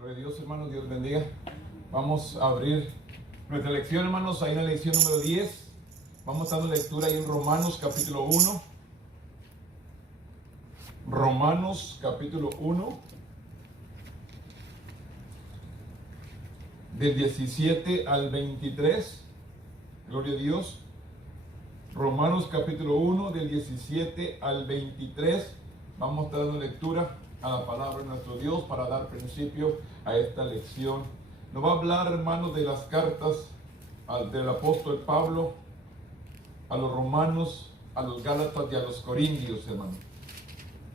Gloria a Dios, hermanos, Dios bendiga. Vamos a abrir nuestra lección, hermanos, ahí en la lección número 10. Vamos dando lectura ahí en Romanos capítulo 1. Romanos capítulo 1. Del 17 al 23. Gloria a Dios. Romanos capítulo 1, del 17 al 23. Vamos a estar dando lectura a la palabra de nuestro Dios para dar principio a esta lección. Nos va a hablar, hermanos, de las cartas del apóstol Pablo a los romanos, a los gálatas y a los corintios, hermanos.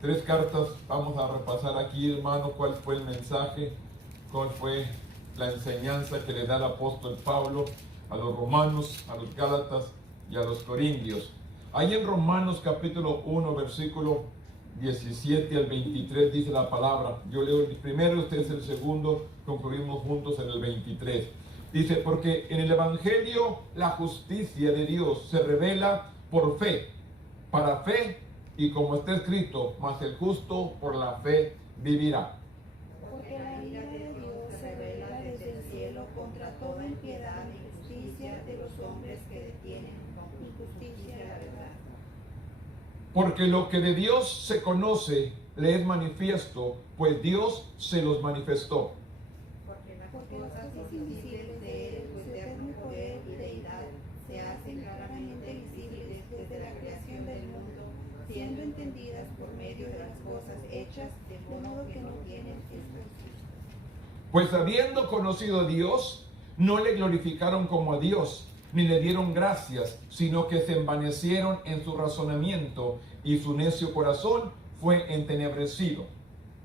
3 cartas vamos a repasar aquí, hermano, cuál fue el mensaje, cuál fue la enseñanza que le da el apóstol Pablo a los romanos, a los gálatas y a los corintios. Ahí en Romanos capítulo 1, versículo 17 al 23 dice la palabra. Yo leo el primero, ustedes el segundo, concluimos juntos en el 23. Dice: porque en el evangelio la justicia de Dios se revela por fe, para fe, y como está escrito, mas el justo por la fe vivirá. Porque la ira de Dios se revela desde el cielo contra toda impiedad e injusticia de los hombres que detienen con injusticia la verdad. Porque lo que de Dios se conoce le es manifiesto, pues Dios se los manifestó. Porque las cosas invisibles de Él, su eterno poder y deidad, se hacen claramente visibles desde la creación del mundo, siendo entendidas por medio de las cosas hechas, de modo que no tienen excusa. Pues habiendo conocido a Dios, no le glorificaron como a Dios, ni le dieron gracias, sino que se envanecieron en su razonamiento, y su necio corazón fue entenebrecido.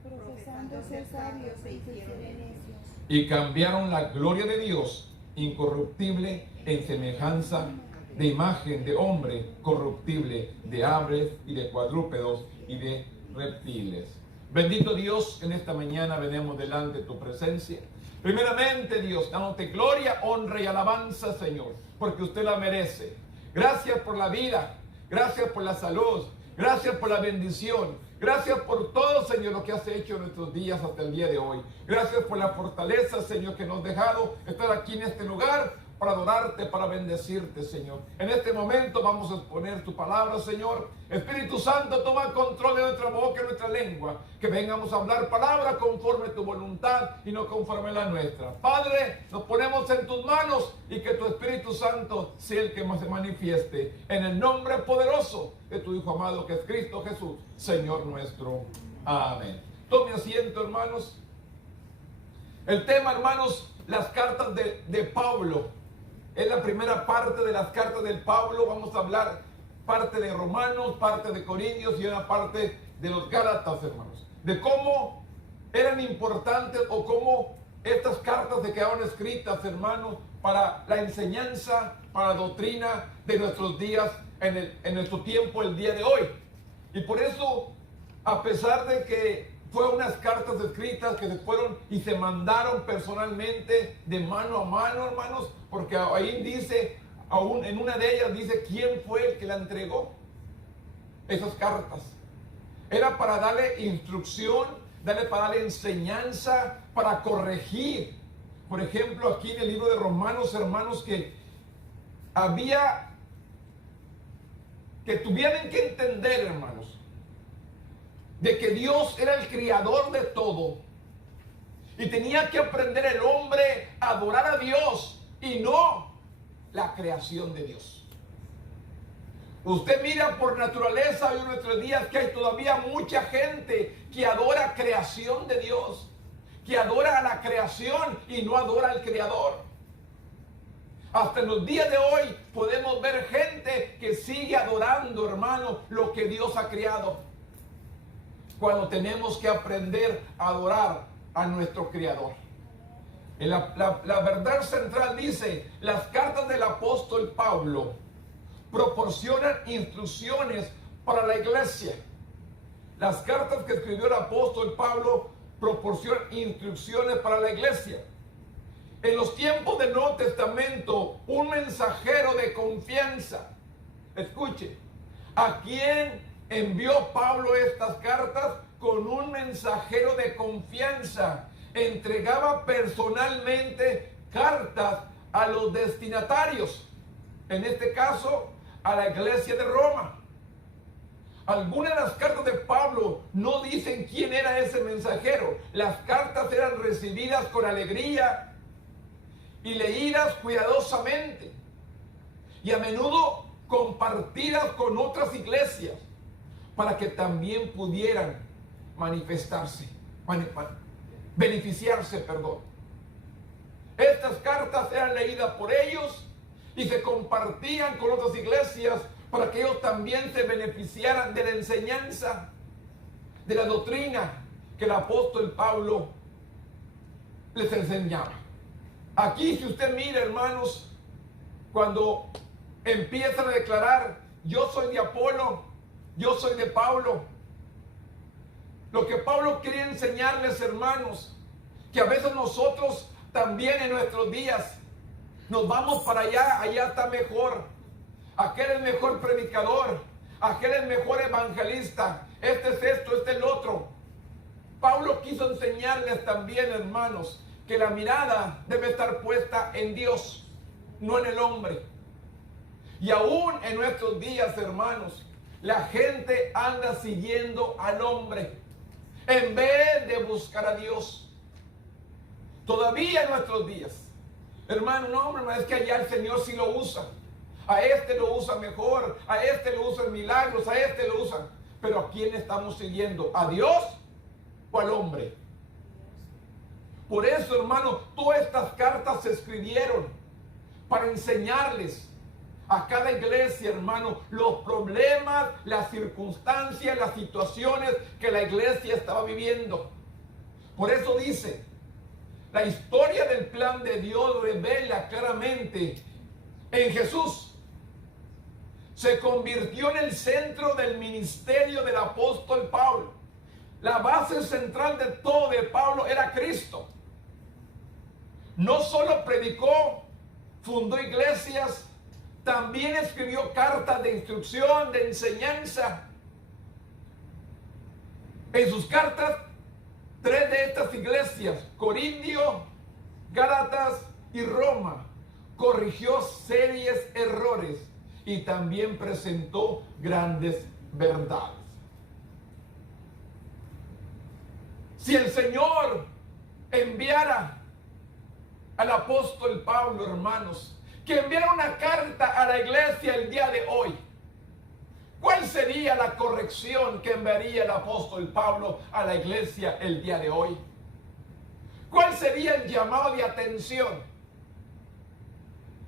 Profesando ser sabios, se hicieron necios. Y cambiaron la gloria de Dios, incorruptible, en semejanza de imagen de hombre corruptible, de aves y de cuadrúpedos y de reptiles. Bendito Dios, en esta mañana venimos delante de tu presencia. Primeramente, Dios, dándote gloria, honra y alabanza, Señor, porque usted la merece. Gracias por la vida, gracias por la salud, gracias por la bendición, gracias por todo, Señor, lo que has hecho en nuestros días hasta el día de hoy. Gracias por la fortaleza, Señor, que nos has dejado estar aquí en este lugar para adorarte, para bendecirte, Señor. En este momento vamos a exponer tu palabra, Señor. Espíritu Santo, toma control de nuestra boca y nuestra lengua, que vengamos a hablar palabra conforme a tu voluntad y no conforme a la nuestra. Padre, nos ponemos en tus manos y que tu Espíritu Santo sea el que más se manifieste, en el nombre poderoso de tu Hijo amado, que es Cristo Jesús, Señor nuestro. Amén. Tome asiento, hermanos. El tema, hermanos, las cartas de Pablo. Es la primera parte de las cartas del Pablo. Vamos a hablar parte de Romanos, parte de Corintios y una parte de los Gálatas, hermanos. De cómo eran importantes o cómo estas cartas se quedaron escritas, hermanos, para la enseñanza, para la doctrina de nuestros días, en nuestro tiempo, el día de hoy. Y por eso, a pesar de que fueron unas cartas escritas que se fueron y se mandaron personalmente de mano a mano, hermanos, porque ahí dice, aún en una de ellas dice quién fue el que la entregó, esas cartas. Era para darle instrucción, para darle enseñanza, para corregir. Por ejemplo, aquí en el libro de Romanos, hermanos, que tuvieran que entender, hermanos, de que Dios era el creador de todo. Y tenía que aprender el hombre a adorar a Dios y no la creación de Dios. Usted mira por naturaleza hoy en nuestros días que hay todavía mucha gente que adora creación de Dios, que adora a la creación y no adora al creador. Hasta en los días de hoy podemos ver gente que sigue adorando, hermano, lo que Dios ha creado, cuando tenemos que aprender a adorar a nuestro Creador. La verdad central dice: las cartas del apóstol Pablo proporcionan instrucciones para la iglesia. Las cartas que escribió el apóstol Pablo proporcionan instrucciones para la iglesia. En los tiempos del Nuevo Testamento, un mensajero de confianza, escuche, ¿a quién envió Pablo estas cartas? Con un mensajero de confianza entregaba personalmente cartas a los destinatarios, en este caso a la iglesia de Roma. Algunas de las cartas de Pablo no dicen quién era ese mensajero. Las cartas eran recibidas con alegría y leídas cuidadosamente, y a menudo compartidas con otras iglesias para que también pudieran beneficiarse. Estas cartas eran leídas por ellos y se compartían con otras iglesias para que ellos también se beneficiaran de la enseñanza, de la doctrina que el apóstol Pablo les enseñaba. Aquí, si usted mira, hermanos, cuando empiezan a declarar: yo soy de Apolo, yo soy de Pablo, lo que Pablo quería enseñarles, hermanos, que a veces nosotros también en nuestros días nos vamos para allá está mejor, aquel es mejor predicador, aquel es mejor evangelista, este es esto, este es el otro. Pablo quiso enseñarles también, hermanos, que la mirada debe estar puesta en Dios, no en el hombre. Y aún en nuestros días, hermanos, la gente anda siguiendo al hombre en vez de buscar a Dios. Todavía en nuestros días, hermano, no, hombre, es que allá el Señor sí lo usa. A este lo usa mejor, a este lo usa en milagros, a este lo usa. Pero ¿a quién estamos siguiendo? ¿A Dios o al hombre? Por eso, hermano, todas estas cartas se escribieron para enseñarles a cada iglesia, hermano, los problemas, las circunstancias, las situaciones que la iglesia estaba viviendo. Por eso dice, la historia del plan de Dios revela claramente en Jesús. Se convirtió en el centro del ministerio del apóstol Pablo. La base central de todo de Pablo era Cristo. No solo predicó, fundó iglesias, también escribió cartas de instrucción, de enseñanza. En sus cartas, 3 de estas iglesias, Corintio, Gálatas y Roma, corrigió serios errores y también presentó grandes verdades. Si el Señor enviara al apóstol Pablo, hermanos, que enviara una carta a la iglesia el día de hoy, ¿cuál sería la corrección que enviaría el apóstol Pablo a la iglesia el día de hoy? ¿Cuál sería el llamado de atención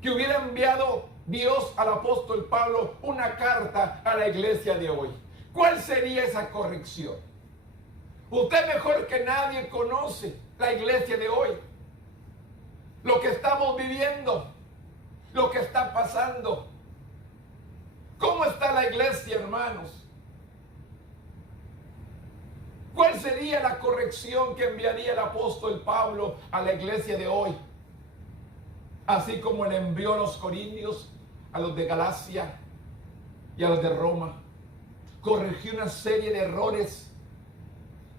que hubiera enviado Dios al apóstol Pablo una carta a la iglesia de hoy? ¿Cuál sería esa corrección? Usted mejor que nadie conoce la iglesia de hoy, lo que estamos viviendo, lo que está pasando. ¿Cómo está la iglesia, hermanos? ¿Cuál sería la corrección que enviaría el apóstol Pablo a la iglesia de hoy? Así como le envió a los corintios, a los de Galacia y a los de Roma. Corrigió una serie de errores.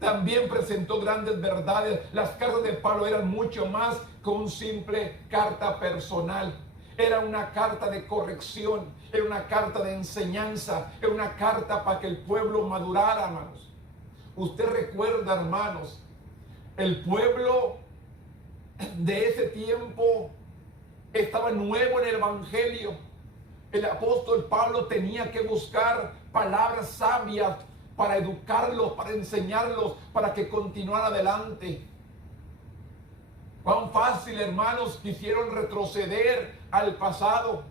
También presentó grandes verdades. Las cartas de Pablo eran mucho más que una simple carta personal. Era una carta de corrección, era una carta de enseñanza, era una carta para que el pueblo madurara, hermanos. Usted recuerda, hermanos, el pueblo de ese tiempo estaba nuevo en el evangelio. El apóstol Pablo tenía que buscar palabras sabias para educarlos, para enseñarlos, para que continuara adelante. Cuán fácil, hermanos, quisieron retroceder al pasado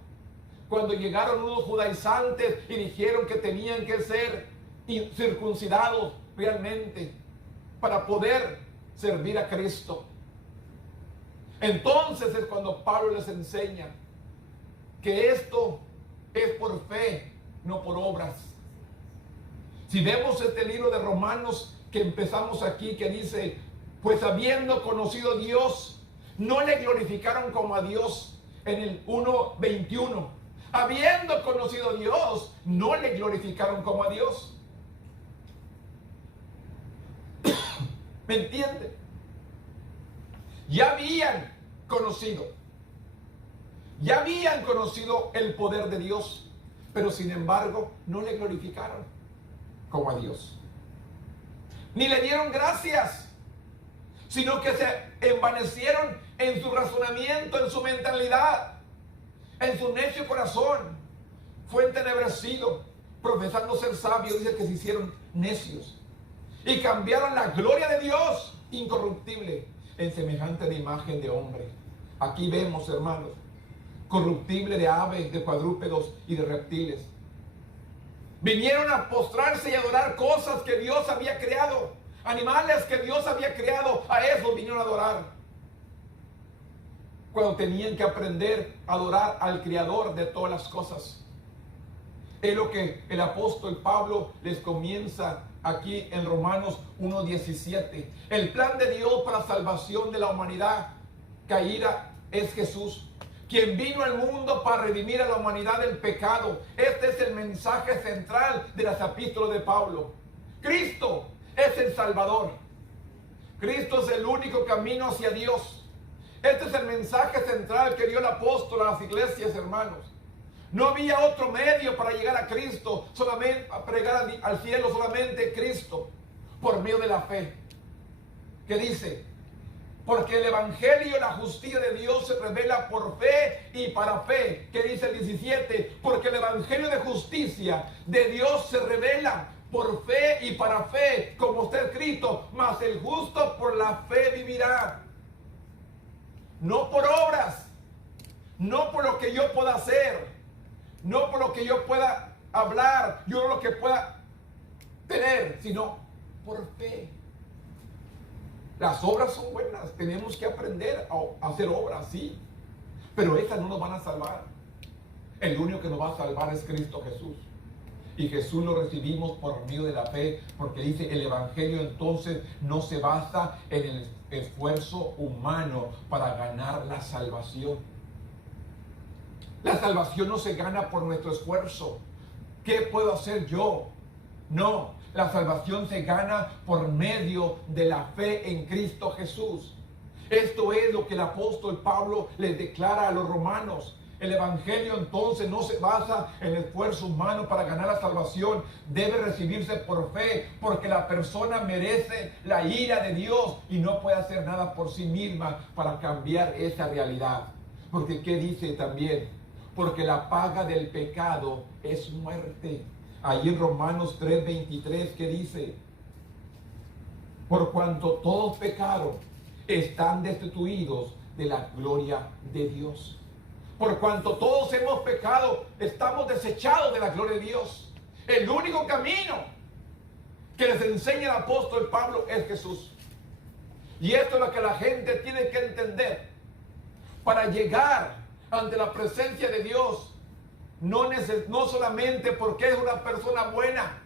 cuando llegaron unos judaizantes y dijeron que tenían que ser circuncidados realmente para poder servir a Cristo. Entonces es cuando Pablo les enseña que esto es por fe, no por obras. Si vemos este libro de Romanos que empezamos aquí, que dice: pues habiendo conocido a Dios, no le glorificaron como a Dios, en el 1:21. Habiendo conocido a Dios, no le glorificaron como a Dios. ¿Me entiende? ya habían conocido el poder de Dios, pero sin embargo no le glorificaron como a Dios, ni le dieron gracias, sino que se envanecieron en su razonamiento, en su mentalidad, en su necio corazón. Fue entenebrecido, profesando ser sabios, dice que se hicieron necios y cambiaron la gloria de Dios incorruptible en semejante de imagen de hombre. Aquí vemos, hermanos, corruptible de aves, de cuadrúpedos y de reptiles. Vinieron a postrarse y adorar cosas que Dios había creado, animales que Dios había creado, a eso vinieron a adorar. Cuando tenían que aprender a adorar al Creador de todas las cosas. Es lo que el apóstol Pablo les comienza aquí en Romanos 1:17. El plan de Dios para la salvación de la humanidad caída es Jesús, quien vino al mundo para redimir a la humanidad del pecado. Este es el mensaje central de las epístolas de Pablo. Cristo es el Salvador. Cristo es el único camino hacia Dios. Este es el mensaje central que dio el apóstol a las iglesias, hermanos. No había otro medio para llegar a Cristo, solamente para llegar al cielo, solamente Cristo, por medio de la fe. ¿Qué dice? Porque el evangelio, la justicia de Dios se revela por fe y para fe. ¿Qué dice el 17? Porque el evangelio de justicia de Dios se revela por fe y para fe, como está escrito, mas el justo por la fe vivirá. No por obras, no por lo que yo pueda hacer, no por lo que yo pueda hablar, yo lo que pueda tener, sino por fe. Las obras son buenas, tenemos que aprender a hacer obras, sí, pero esas no nos van a salvar. El único que nos va a salvar es Cristo Jesús. Y Jesús lo recibimos por medio de la fe, porque dice el evangelio entonces no se basa en el esfuerzo humano para ganar la salvación. La salvación no se gana por nuestro esfuerzo. ¿Qué puedo hacer yo? No, la salvación se gana por medio de la fe en Cristo Jesús. Esto es lo que el apóstol Pablo les declara a los romanos. El evangelio entonces no se basa en el esfuerzo humano para ganar la salvación. Debe recibirse por fe, porque la persona merece la ira de Dios y no puede hacer nada por sí misma para cambiar esa realidad. Porque ¿qué dice también? Porque la paga del pecado es muerte. Ahí en Romanos 3:23, ¿qué dice? Por cuanto todos pecaron, están destituidos de la gloria de Dios. Por cuanto todos hemos pecado, estamos desechados de la gloria de Dios. El único camino que les enseña el apóstol Pablo es Jesús. Y esto es lo que la gente tiene que entender. Para llegar ante la presencia de Dios, no solamente porque es una persona buena,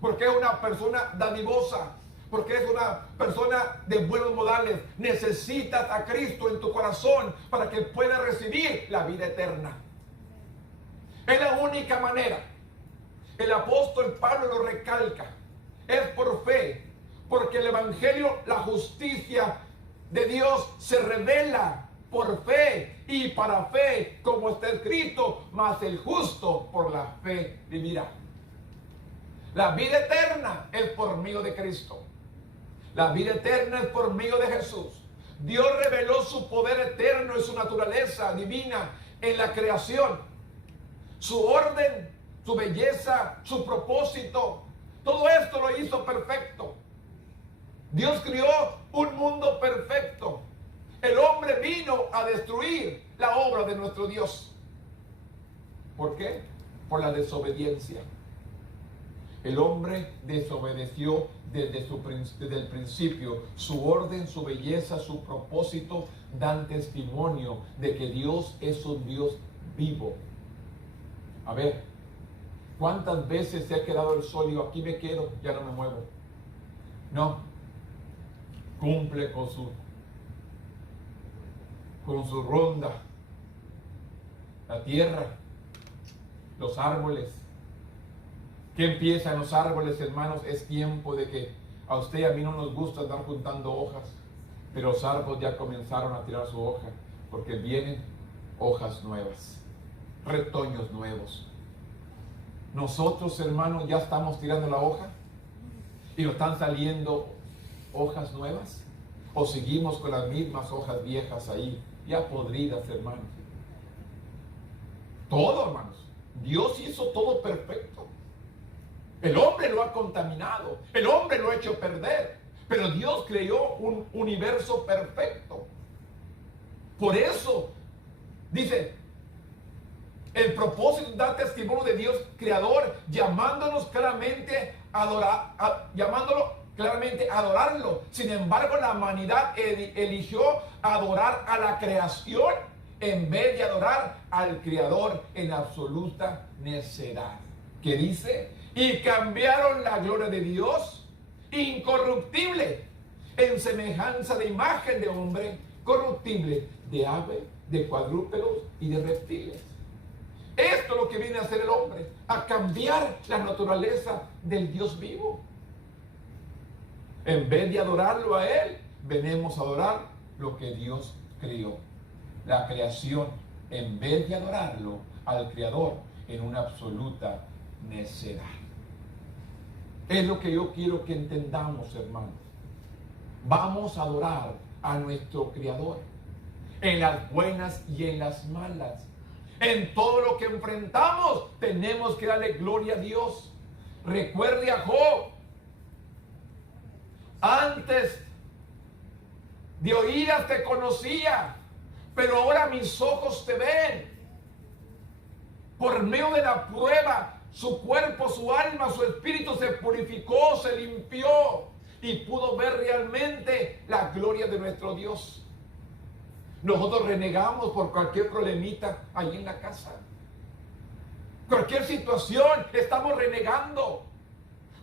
porque es una persona dadivosa, porque es una persona de buenos modales. Necesitas a Cristo en tu corazón para que puedas recibir la vida eterna. Es la única manera. El apóstol Pablo lo recalca. Es por fe, porque el evangelio, la justicia de Dios se revela por fe y para fe, como está escrito, mas el justo por la fe vivirá. La vida eterna es por medio de Cristo. La vida eterna es por medio de Jesús. Dios reveló su poder eterno y su naturaleza divina en la creación. Su orden, su belleza, su propósito, todo esto lo hizo perfecto. Dios creó un mundo perfecto. El hombre vino a destruir la obra de nuestro Dios. ¿Por qué? Por la desobediencia. El hombre desobedeció desde el principio. Su orden, su belleza, su propósito dan testimonio de que Dios es un Dios vivo. A ver, ¿cuántas veces se ha quedado el sol y digo, aquí me quedo, ya no me muevo? No, cumple con su ronda. La tierra, los árboles. ¿Qué empieza en los árboles, hermanos? Es tiempo de que a usted y a mí no nos gusta andar juntando hojas. pero los árboles ya comenzaron a tirar su hoja, porque vienen hojas nuevas, retoños nuevos. Nosotros, hermanos, ya estamos tirando la hoja y nos están saliendo hojas nuevas, o seguimos con las mismas hojas viejas ahí, ya podridas, hermanos. Todo, hermanos, Dios hizo todo perfecto. El hombre lo ha contaminado, el hombre lo ha hecho perder, pero Dios creó un universo perfecto. Por eso, dice, el propósito es dar testimonio de Dios creador, llamándonos claramente a adorarlo. Sin embargo, la humanidad eligió adorar a la creación en vez de adorar al creador en absoluta necedad. ¿Qué dice? Y cambiaron la gloria de Dios, incorruptible, en semejanza de imagen de hombre, corruptible, de ave, de cuadrúpedos y de reptiles. Esto es lo que viene a hacer el hombre, a cambiar la naturaleza del Dios vivo. En vez de adorarlo a Él, venimos a adorar lo que Dios creó. La creación, en vez de adorarlo al Creador en una absoluta necedad. Es lo que yo quiero que entendamos, hermanos. Vamos a adorar a nuestro Creador en las buenas y en las malas. En todo lo que enfrentamos tenemos que darle gloria a Dios. Recuerde a Job. Antes de oídas te conocía, pero ahora mis ojos te ven. Por medio de la prueba, su cuerpo, su alma, su espíritu se purificó, se limpió y pudo ver realmente la gloria de nuestro Dios. Nosotros renegamos por cualquier problemita ahí en la casa. Cualquier situación, estamos renegando.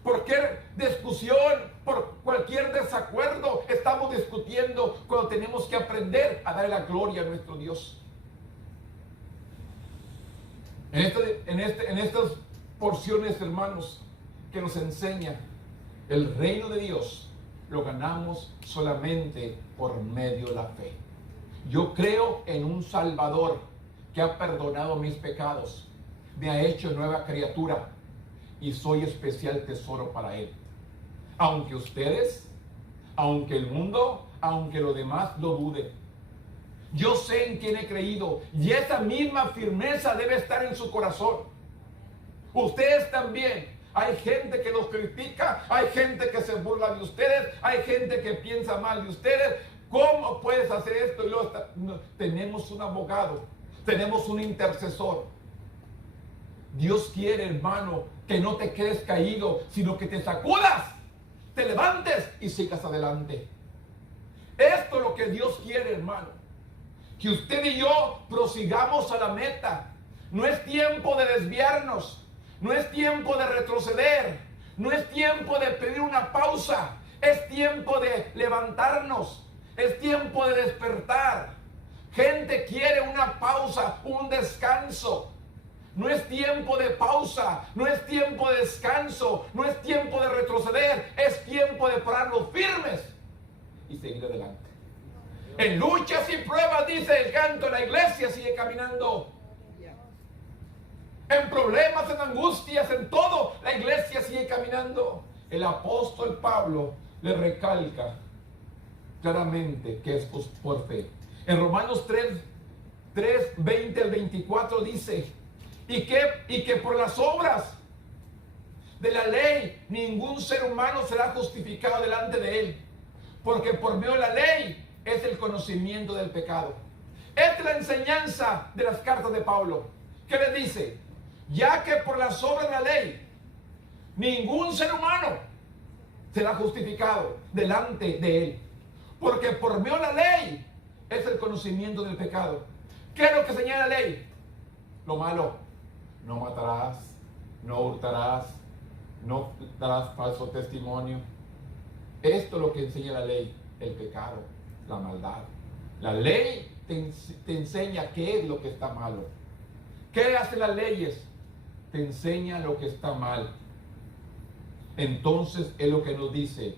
Cualquier discusión, por cualquier desacuerdo, estamos discutiendo cuando tenemos que aprender a dar la gloria a nuestro Dios. En estas porciones, hermanos, que nos enseña el reino de Dios, lo ganamos solamente por medio de la fe. Yo creo en un Salvador que ha perdonado mis pecados, me ha hecho nueva criatura y soy especial tesoro para Él. Aunque ustedes, aunque el mundo, aunque los demás lo duden, yo sé en quién he creído y esa misma firmeza debe estar en su corazón. Ustedes también. Hay gente que los critica, hay gente que se burla de ustedes, hay gente que piensa mal de ustedes. ¿Cómo puedes hacer esto? Tenemos un abogado, tenemos un intercesor. Dios quiere, hermano, que no te quedes caído, sino que te sacudas, te levantes y sigas adelante. Esto es lo que Dios quiere, hermano. Que usted y yo prosigamos a la meta. No es tiempo de desviarnos, no es tiempo de retroceder, no es tiempo de pedir una pausa, es tiempo de levantarnos. Es tiempo de despertar. Gente quiere una pausa, un descanso. No es tiempo de pausa, no es tiempo de descanso, no es tiempo de retroceder, es tiempo de pararnos firmes y seguir adelante. En luchas y pruebas, dice el canto, la iglesia sigue caminando. En problemas, en angustias, en todo, la iglesia sigue caminando. El apóstol Pablo le recalca claramente que es por fe. En Romanos 3, 20 al 24 dice, y que por las obras de la ley ningún ser humano será justificado delante de él, porque por medio de la ley es el conocimiento del pecado. Esta es la enseñanza de las cartas de Pablo. ¿Qué le dice? Ya que por las obras de la ley ningún ser humano será justificado delante de él, porque por medio de la ley es el conocimiento del pecado. ¿Qué es lo que señala la ley? Lo malo. No matarás, no hurtarás, no darás falso testimonio. Esto es lo que enseña la ley, el pecado, la maldad. La ley te enseña qué es lo que está malo. ¿Qué hacen las leyes? Te enseña lo que está mal. Entonces es lo que nos dice.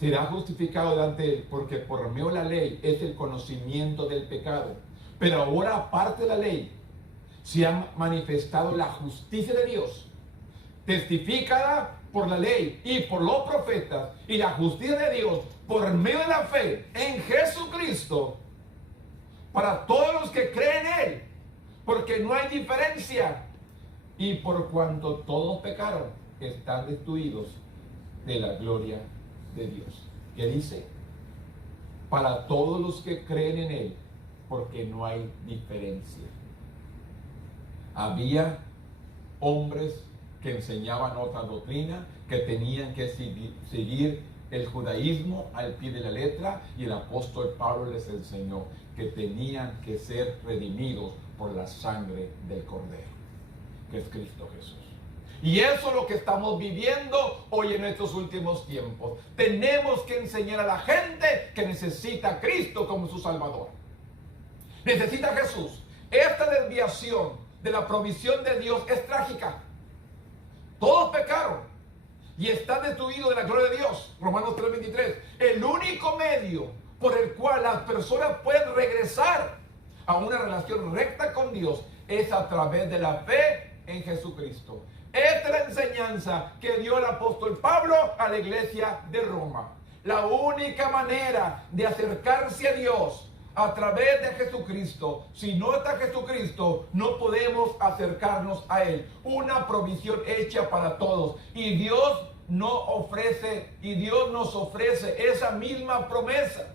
será justificado delante de él, porque por medio de la ley es el conocimiento del pecado. Pero ahora, aparte de la ley, se ha manifestado la justicia de Dios, testificada por la ley y por los profetas, y la justicia de Dios por medio de la fe en Jesucristo, para todos los que creen en Él, porque no hay diferencia. Y por cuanto todos pecaron, están destituidos de la gloria de Dios. ¿Qué dice? Para todos los que creen en Él, porque no hay diferencia. Había hombres que enseñaban otra doctrina, que tenían que seguir el judaísmo al pie de la letra, y el apóstol Pablo les enseñó que tenían que ser redimidos por la sangre del Cordero, que es Cristo Jesús. Y eso es lo que estamos viviendo hoy en estos últimos tiempos. Tenemos que enseñar a la gente que necesita a Cristo como su Salvador. Necesita a Jesús. Esta desviación de la provisión de Dios es trágica. Todos pecaron y están destruidos de la gloria de Dios. Romanos 3:23. El único medio por el cual las personas pueden regresar a una relación recta con Dios es a través de la fe en Jesucristo. Esta es la enseñanza que dio el apóstol Pablo a la iglesia de Roma. La única manera de acercarse a Dios a través de Jesucristo. Si no está Jesucristo, no podemos acercarnos a Él. Una provisión hecha para todos. Y Dios nos ofrece esa misma promesa.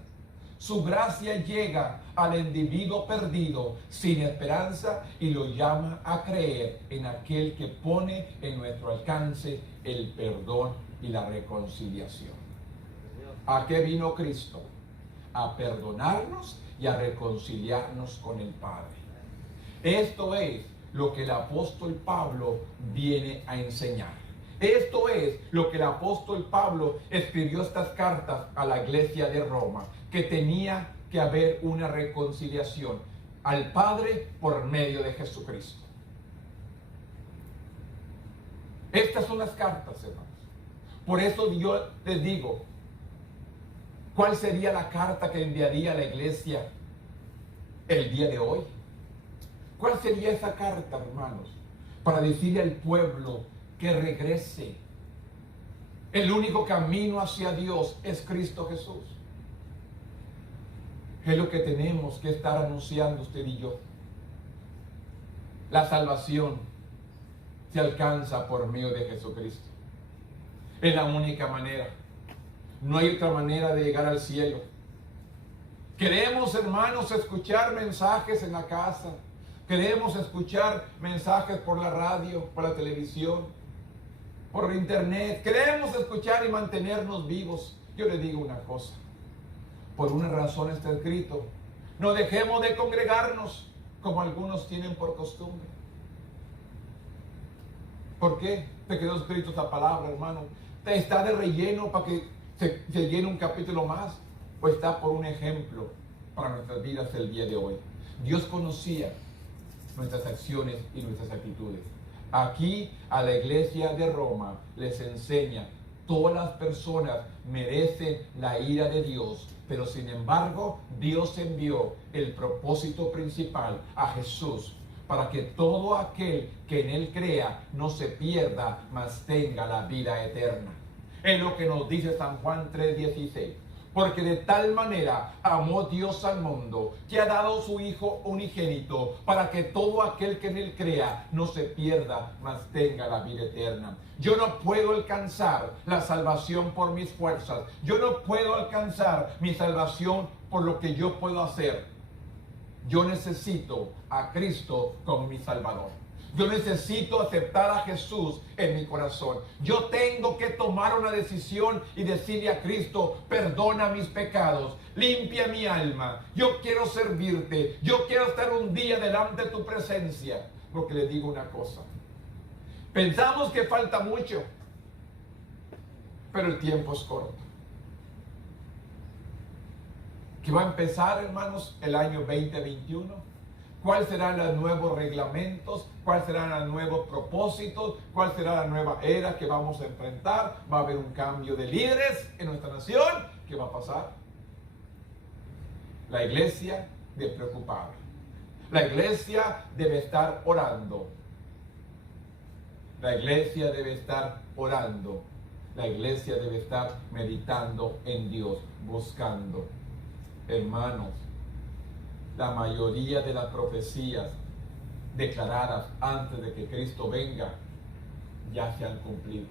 Su gracia llega al individuo perdido, sin esperanza, y lo llama a creer en aquel que pone en nuestro alcance el perdón y la reconciliación. ¿A qué vino Cristo? A perdonarnos y a reconciliarnos con el Padre. Esto es lo que el apóstol Pablo viene a enseñar. Esto es lo que el apóstol Pablo escribió estas cartas a la iglesia de Roma, que tenía que haber una reconciliación al Padre por medio de Jesucristo. Estas son las cartas, hermanos. Por eso yo les digo, ¿cuál sería la carta que enviaría a la iglesia el día de hoy? ¿Cuál sería esa carta, hermanos? Para decirle al pueblo que regrese. El único camino hacia Dios es Cristo Jesús. Es lo que tenemos que estar anunciando usted y yo. La salvación se alcanza por medio de Jesucristo. Es la única manera. No hay otra manera de llegar al cielo. Queremos, hermanos, escuchar mensajes en la casa. Queremos escuchar mensajes por la radio, por la televisión, por internet. Queremos escuchar y mantenernos vivos. Yo le digo una cosa. Por una razón está escrito: no dejemos de congregarnos como algunos tienen por costumbre. ¿Por qué? Te quedó escrito esta palabra, hermano. ¿Está de relleno para que se llene un capítulo más? ¿O está por un ejemplo para nuestras vidas el día de hoy? Dios conocía nuestras acciones y nuestras actitudes. Aquí a la iglesia de Roma les enseña: todas las personas merecen la ira de Dios, pero sin embargo Dios envió el propósito principal a Jesús, para que todo aquel que en Él crea no se pierda, mas tenga la vida eterna. Es lo que nos dice San Juan 3:16. Porque de tal manera amó Dios al mundo, que ha dado su Hijo unigénito, para que todo aquel que en Él crea no se pierda, mas tenga la vida eterna. Yo no puedo alcanzar la salvación por mis fuerzas. Yo no puedo alcanzar mi salvación por lo que yo puedo hacer. Yo necesito a Cristo como mi Salvador. Yo necesito aceptar a Jesús en mi corazón. Yo tengo que tomar una decisión y decirle a Cristo: perdona mis pecados, limpia mi alma. Yo quiero servirte. Yo quiero estar un día delante de tu presencia. Porque le digo una cosa. Pensamos que falta mucho, pero el tiempo es corto. Que va a empezar, hermanos, el año 2021. ¿Cuáles serán los nuevos reglamentos? ¿Cuáles serán los nuevos propósitos? ¿Cuál será la nueva era que vamos a enfrentar? ¿Va a haber un cambio de líderes en nuestra nación? ¿Qué va a pasar? La iglesia despreocupada. La iglesia debe estar orando. La iglesia debe estar orando. La iglesia debe estar meditando en Dios, buscando. Hermanos, la mayoría de las profecías declaradas antes de que Cristo venga ya se han cumplido.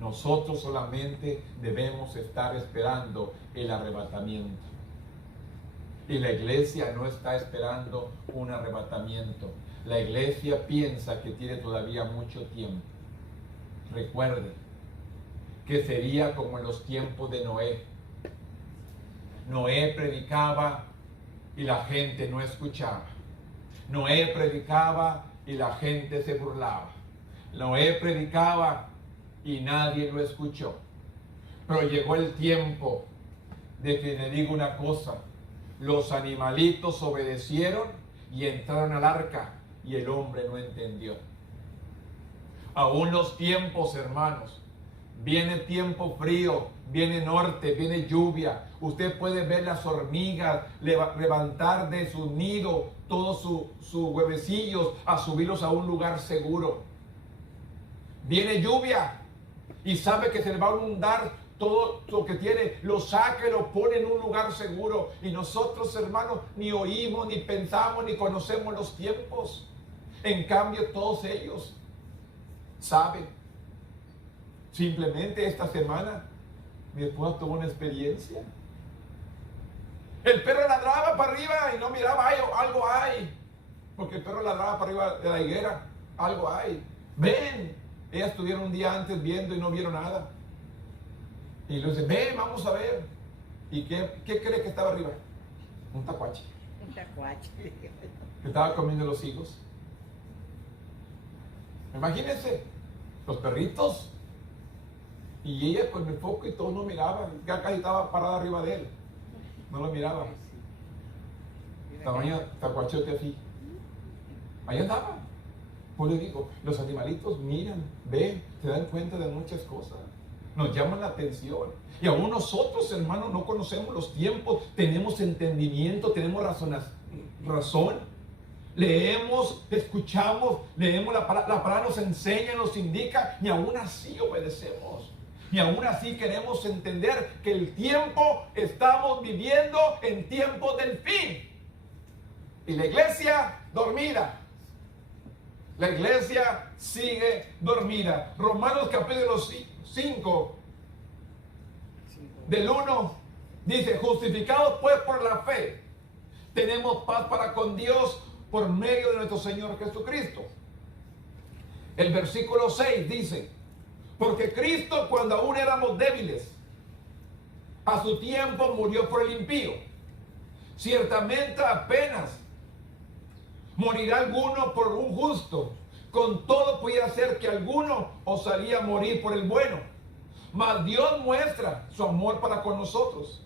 Nosotros solamente debemos estar esperando el arrebatamiento. Y la iglesia no está esperando un arrebatamiento. La iglesia piensa que tiene todavía mucho tiempo. Recuerde que sería como en los tiempos de Noé. Noé predicaba y la gente no escuchaba. Noé predicaba y la gente se burlaba. Noé predicaba y nadie lo escuchó. Pero llegó el tiempo de que le digo una cosa. Los animalitos obedecieron y entraron al arca y el hombre no entendió. Aún los tiempos, hermanos. Viene tiempo frío, viene norte, viene lluvia. Usted puede ver las hormigas levantar de su nido todos sus huevecillos a subirlos a un lugar seguro. Viene lluvia y sabe que se le va a inundar todo lo que tiene. Lo saca y lo pone en un lugar seguro. Y nosotros, hermanos, ni oímos, ni pensamos, ni conocemos los tiempos. En cambio, todos ellos saben. Simplemente esta semana mi esposa tuvo una experiencia. El perro ladraba para arriba y no miraba, algo hay. Porque el perro ladraba para arriba de la higuera, algo hay. Ven. Ellas estuvieron un día antes viendo y no vieron nada. Y le dice, ven, vamos a ver. ¿Y qué cree que estaba arriba? Un tacuache. Un tacuache. Que estaba comiendo los higos. Imagínense, los perritos. Y ella con el foco y todo no miraba. Ya casi estaba parada arriba de él. No lo miraba. Tamaño tacuachote así. Ahí andaba. Pues le digo, los animalitos miran, ven, se dan cuenta de muchas cosas. Nos llaman la atención. Y aún nosotros, hermanos, no conocemos los tiempos. Tenemos entendimiento, tenemos razón. Leemos, escuchamos, leemos la palabra nos enseña, nos indica, y aún así obedecemos. Y aún así queremos entender que el tiempo estamos viviendo en tiempo del fin. Y la iglesia dormida. La iglesia sigue dormida. Romanos capítulo 5, del 1, dice, justificados pues por la fe, tenemos paz para con Dios por medio de nuestro Señor Jesucristo. El versículo 6 dice, porque Cristo cuando aún éramos débiles, a su tiempo murió por el impío. Ciertamente apenas morirá alguno por un justo. Con todo pudiera ser que alguno osaría morir por el bueno. Mas Dios muestra su amor para con nosotros,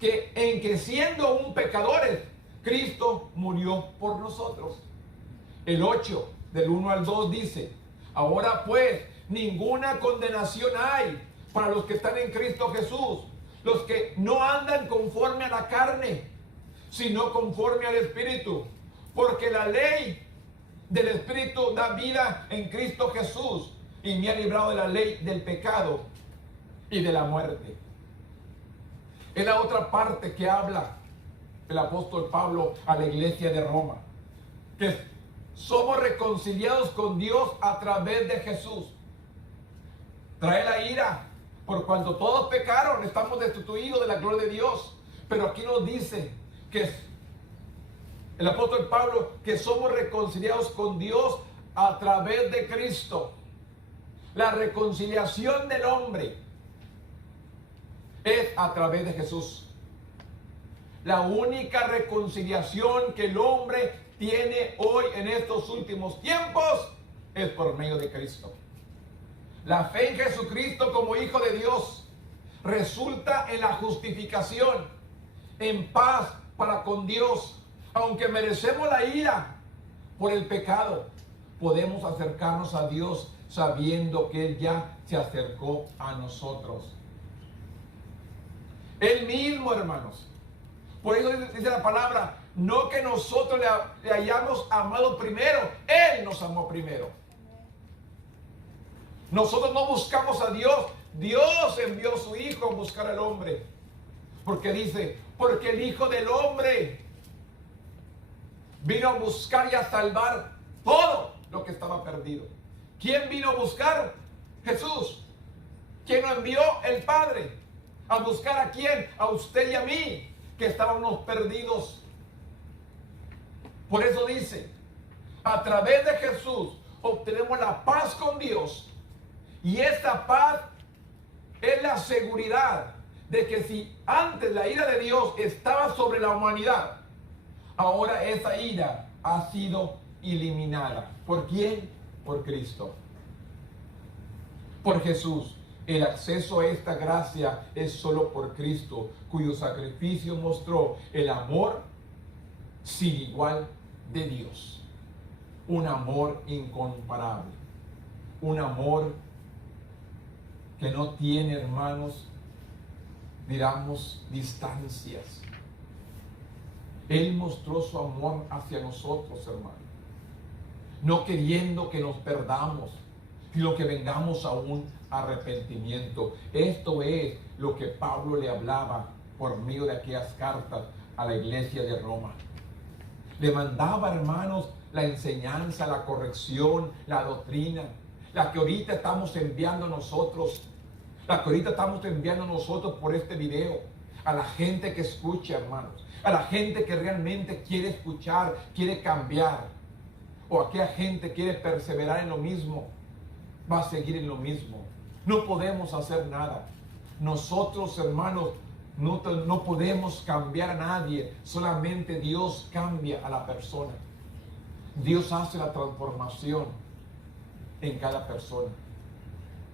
en que siendo aún pecadores, Cristo murió por nosotros. El 8, del 1 al 2 dice, ahora pues, ninguna condenación hay para los que están en Cristo Jesús, los que no andan conforme a la carne, sino conforme al Espíritu. Porque la ley del Espíritu da vida en Cristo Jesús y me ha librado de la ley del pecado y de la muerte. Es la otra parte que habla el apóstol Pablo a la iglesia de Roma, que somos reconciliados con Dios a través de Jesús. Trae la ira, por cuanto todos pecaron, estamos destituidos de la gloria de Dios. Pero aquí nos dice que el apóstol Pablo, que somos reconciliados con Dios a través de Cristo. La reconciliación del hombre es a través de Jesús. La única reconciliación que el hombre tiene hoy en estos últimos tiempos es por medio de Cristo. La fe en Jesucristo como Hijo de Dios resulta en la justificación, en paz para con Dios. Aunque merecemos la ira por el pecado, podemos acercarnos a Dios sabiendo que Él ya se acercó a nosotros. Él mismo, hermanos. Por eso dice la palabra, no que nosotros le hayamos amado primero, Él nos amó primero. Nosotros no buscamos a Dios, Dios envió a su Hijo a buscar al hombre. Porque dice, porque el Hijo del Hombre vino a buscar y a salvar todo lo que estaba perdido. ¿Quién vino a buscar? Jesús. ¿Quién lo envió? El Padre. ¿A buscar a quién? A usted y a mí, que estábamos perdidos. Por eso dice, a través de Jesús obtenemos la paz con Dios. Y esta paz es la seguridad de que si antes la ira de Dios estaba sobre la humanidad, ahora esa ira ha sido eliminada. ¿Por quién? Por Cristo. Por Jesús. El acceso a esta gracia es solo por Cristo, cuyo sacrificio mostró el amor sin igual de Dios. Un amor incomparable. Un amor que no tiene, hermanos, digamos, distancias. Él mostró su amor hacia nosotros, hermanos. No queriendo que nos perdamos, sino que vengamos a un arrepentimiento. Esto es lo que Pablo le hablaba por medio de aquellas cartas a la iglesia de Roma. Le mandaba, hermanos, la enseñanza, la corrección, la doctrina, la que ahorita estamos enviando nosotros, la que ahorita estamos enviando nosotros por este video, a la gente que escucha, hermanos, a la gente que realmente quiere escuchar, quiere cambiar, o aquella gente quiere perseverar en lo mismo, va a seguir en lo mismo. No podemos hacer nada. Nosotros, hermanos, no podemos cambiar a nadie. Solamente Dios cambia a la persona. Dios hace la transformación en cada persona.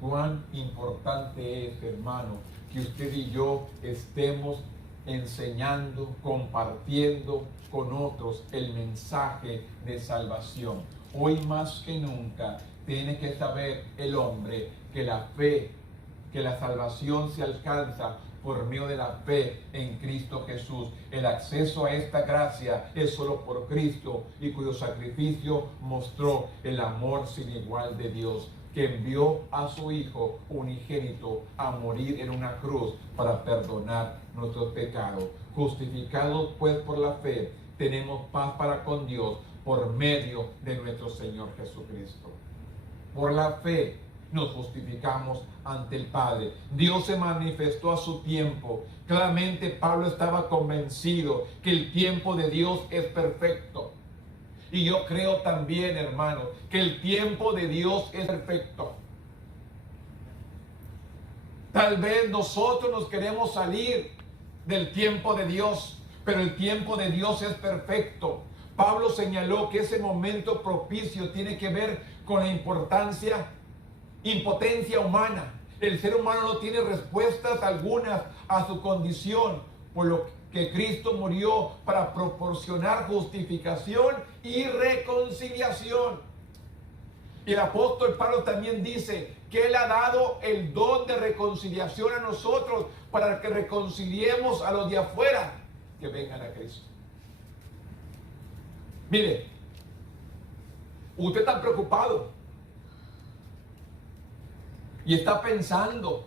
Cuán importante es, hermano, que usted y yo estemos enseñando, compartiendo con otros el mensaje de salvación. Hoy más que nunca tiene que saber el hombre que la fe, que la salvación se alcanza por medio de la fe en Cristo Jesús. El acceso a esta gracia es solo por Cristo, y cuyo sacrificio mostró el amor sin igual de Dios, que envió a su Hijo unigénito a morir en una cruz para perdonar nuestros pecados. Justificados pues por la fe, tenemos paz para con Dios por medio de nuestro Señor Jesucristo. Por la fe nos justificamos ante el Padre. Dios se manifestó a su tiempo. Claramente Pablo estaba convencido que el tiempo de Dios es perfecto. Y yo creo también, hermano, que el tiempo de Dios es perfecto. Tal vez nosotros nos queremos salir del tiempo de Dios, pero el tiempo de Dios es perfecto. Pablo señaló que ese momento propicio tiene que ver con la impotencia humana. El ser humano no tiene respuestas algunas a su condición, por lo que Cristo murió para proporcionar justificación y reconciliación. Y el apóstol Pablo también dice que Él ha dado el don de reconciliación a nosotros para que reconciliemos a los de afuera que vengan a Cristo. Mire, usted está preocupado y está pensando,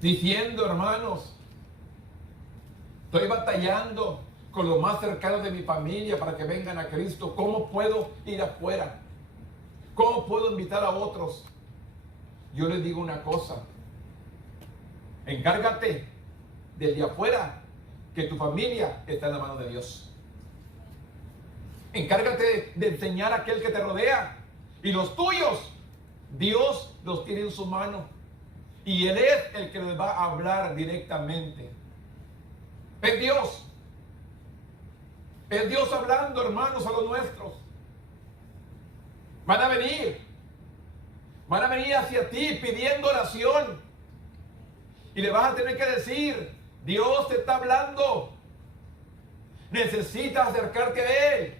diciendo, hermanos, estoy batallando con los más cercanos de mi familia para que vengan a Cristo. ¿Cómo puedo ir afuera? ¿Cómo puedo invitar a otros? Yo les digo una cosa: encárgate del de afuera, que tu familia está en la mano de Dios. Encárgate de enseñar a aquel que te rodea, y los tuyos, Dios los tiene en su mano, y Él es el que les va a hablar directamente. Es Dios. Es Dios hablando, hermanos, a los nuestros. Van a venir hacia ti pidiendo oración, y le vas a tener que decir: Dios te está hablando. Necesitas acercarte a Él.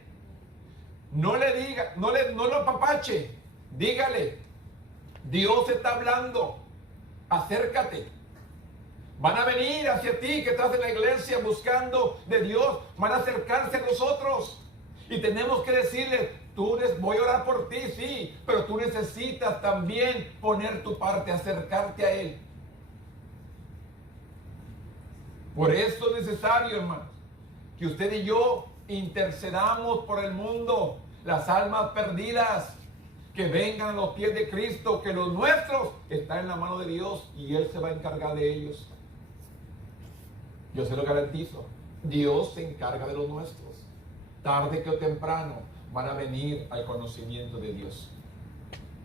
No le diga, no lo apapache. Dígale, Dios está hablando. Acércate. Van a venir hacia ti que estás en la iglesia buscando de Dios. Van a acercarse a nosotros. Y tenemos que decirles, voy a orar por ti, sí, pero tú necesitas también poner tu parte, acercarte a Él. Por eso es necesario, hermanos, que usted y yo intercedamos por el mundo, las almas perdidas, que vengan a los pies de Cristo, que los nuestros están en la mano de Dios y Él se va a encargar de ellos. Yo se lo garantizo, Dios se encarga de los nuestros. Tarde que o temprano van a venir al conocimiento de Dios,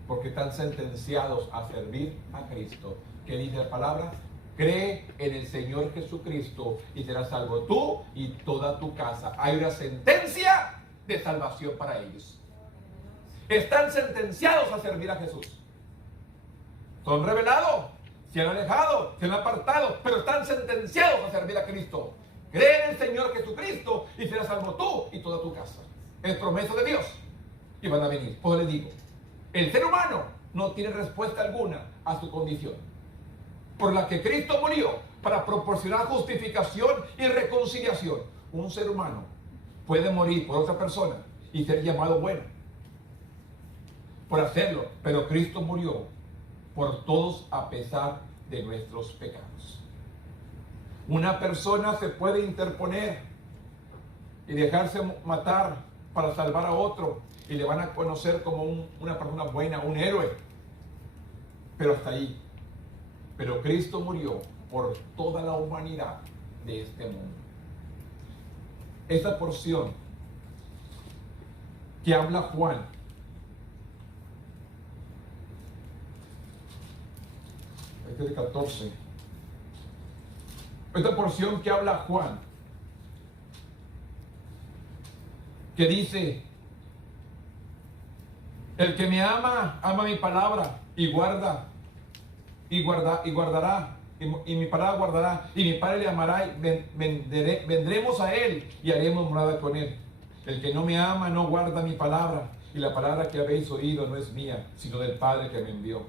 porque están sentenciados a servir a Cristo. ¿Qué dice la palabra? Cree en el Señor Jesucristo y serás salvo tú y toda tu casa. Hay una sentencia de salvación para ellos. Están sentenciados a servir a Jesús. Son rebelados, se han alejado, se han apartado, pero están sentenciados a servir a Cristo. Cree en el Señor Jesucristo y serás salvo tú y toda tu casa. Es promesa de Dios. Y van a venir. Pues les digo, el ser humano no tiene respuesta alguna a su condición, por la que Cristo murió para proporcionar justificación y reconciliación. Un ser humano puede morir por otra persona y ser llamado bueno por hacerlo, pero Cristo murió por todos a pesar de nuestros pecados. Una persona se puede interponer y dejarse matar para salvar a otro y le van a conocer como una persona buena, un héroe, pero hasta ahí. Pero Cristo murió por toda la humanidad de este mundo. Esa porción que habla Juan, este es el 14. Esta porción que habla Juan, que dice, el que me ama, ama mi palabra y guardará, y mi palabra guardará, y mi Padre le amará, y vendremos a él y haremos morada con él. El que no me ama no guarda mi palabra, y la palabra que habéis oído no es mía, sino del Padre que me envió.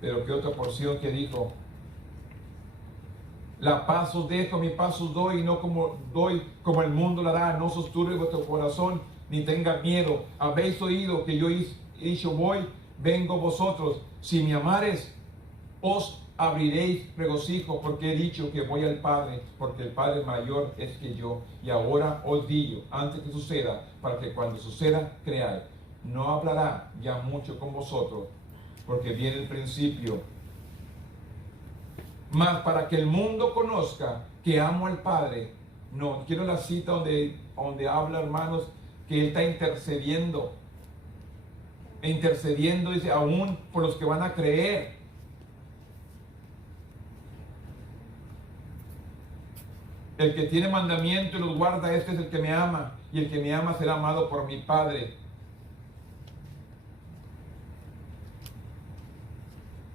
Pero que otra porción que dijo, la paz os dejo, mi paz os doy, y no como el mundo la da. No os turbe vuestro corazón, ni tenga miedo. Habéis oído que yo he dicho, vengo vosotros. Si me amares, os abriréis regocijo, porque he dicho que voy al Padre, porque el Padre mayor es que yo. Y ahora os digo, antes que suceda, para que cuando suceda, creáis. No hablará ya mucho con vosotros, porque viene el principio. Mas para que el mundo conozca que amo al Padre. No, quiero la cita donde habla, hermanos, que Él está intercediendo. Intercediendo, dice, aún por los que van a creer. El que tiene mandamiento y los guarda, este es el que me ama. Y el que me ama será amado por mi Padre.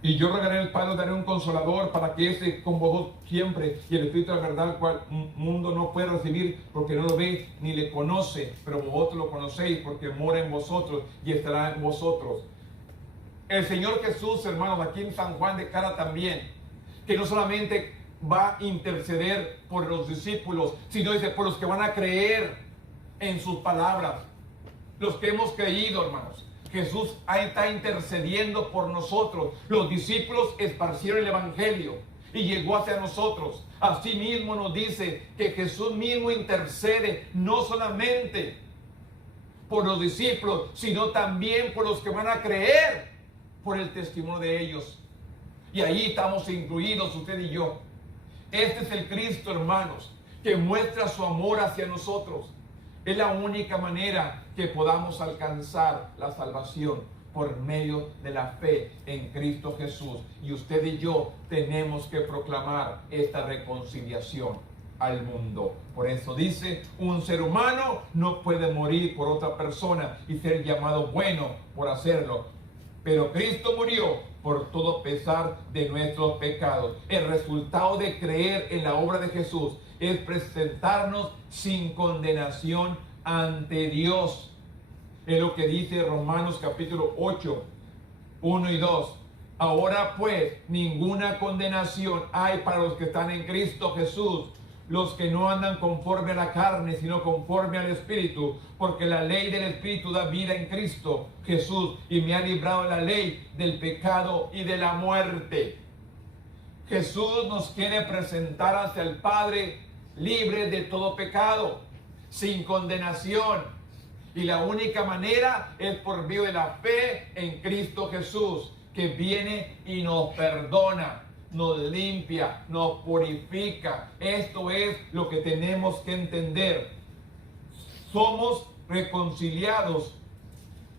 Y yo rogaré al Padre, daré un consolador para que esté con vosotros siempre. Y el Espíritu de la verdad, el cual mundo no puede recibir porque no lo ve ni le conoce. Pero vosotros lo conocéis porque mora en vosotros y estará en vosotros. El Señor Jesús, hermanos, aquí en San Juan declara también que no solamente va a interceder por los discípulos, sino dice por los que van a creer en sus palabras. Los que hemos creído, hermanos. Jesús está intercediendo por nosotros. Los discípulos esparcieron el Evangelio y llegó hacia nosotros. Asimismo nos dice que Jesús mismo intercede no solamente por los discípulos, sino también por los que van a creer por el testimonio de ellos. Y ahí estamos incluidos usted y yo. Este es el Cristo, hermanos, que muestra su amor hacia nosotros. Es la única manera que podamos alcanzar la salvación por medio de la fe en Cristo Jesús. Y usted y yo tenemos que proclamar esta reconciliación al mundo. Por eso dice, un ser humano no puede morir por otra persona y ser llamado bueno por hacerlo. Pero Cristo murió por todo pesar de nuestros pecados. El resultado de creer en la obra de Jesús es presentarnos sin condenación ante Dios. Es lo que dice Romanos capítulo 8, 1 y 2. Ahora pues, ninguna condenación hay para los que están en Cristo Jesús, los que no andan conforme a la carne, sino conforme al Espíritu, porque la ley del Espíritu da vida en Cristo Jesús, y me ha librado la ley del pecado y de la muerte. Jesús nos quiere presentar hacia el Padre libre de todo pecado, sin condenación. Y la única manera es por medio de la fe en Cristo Jesús, que viene y nos perdona, nos limpia, nos purifica. Esto es lo que tenemos que entender. Somos reconciliados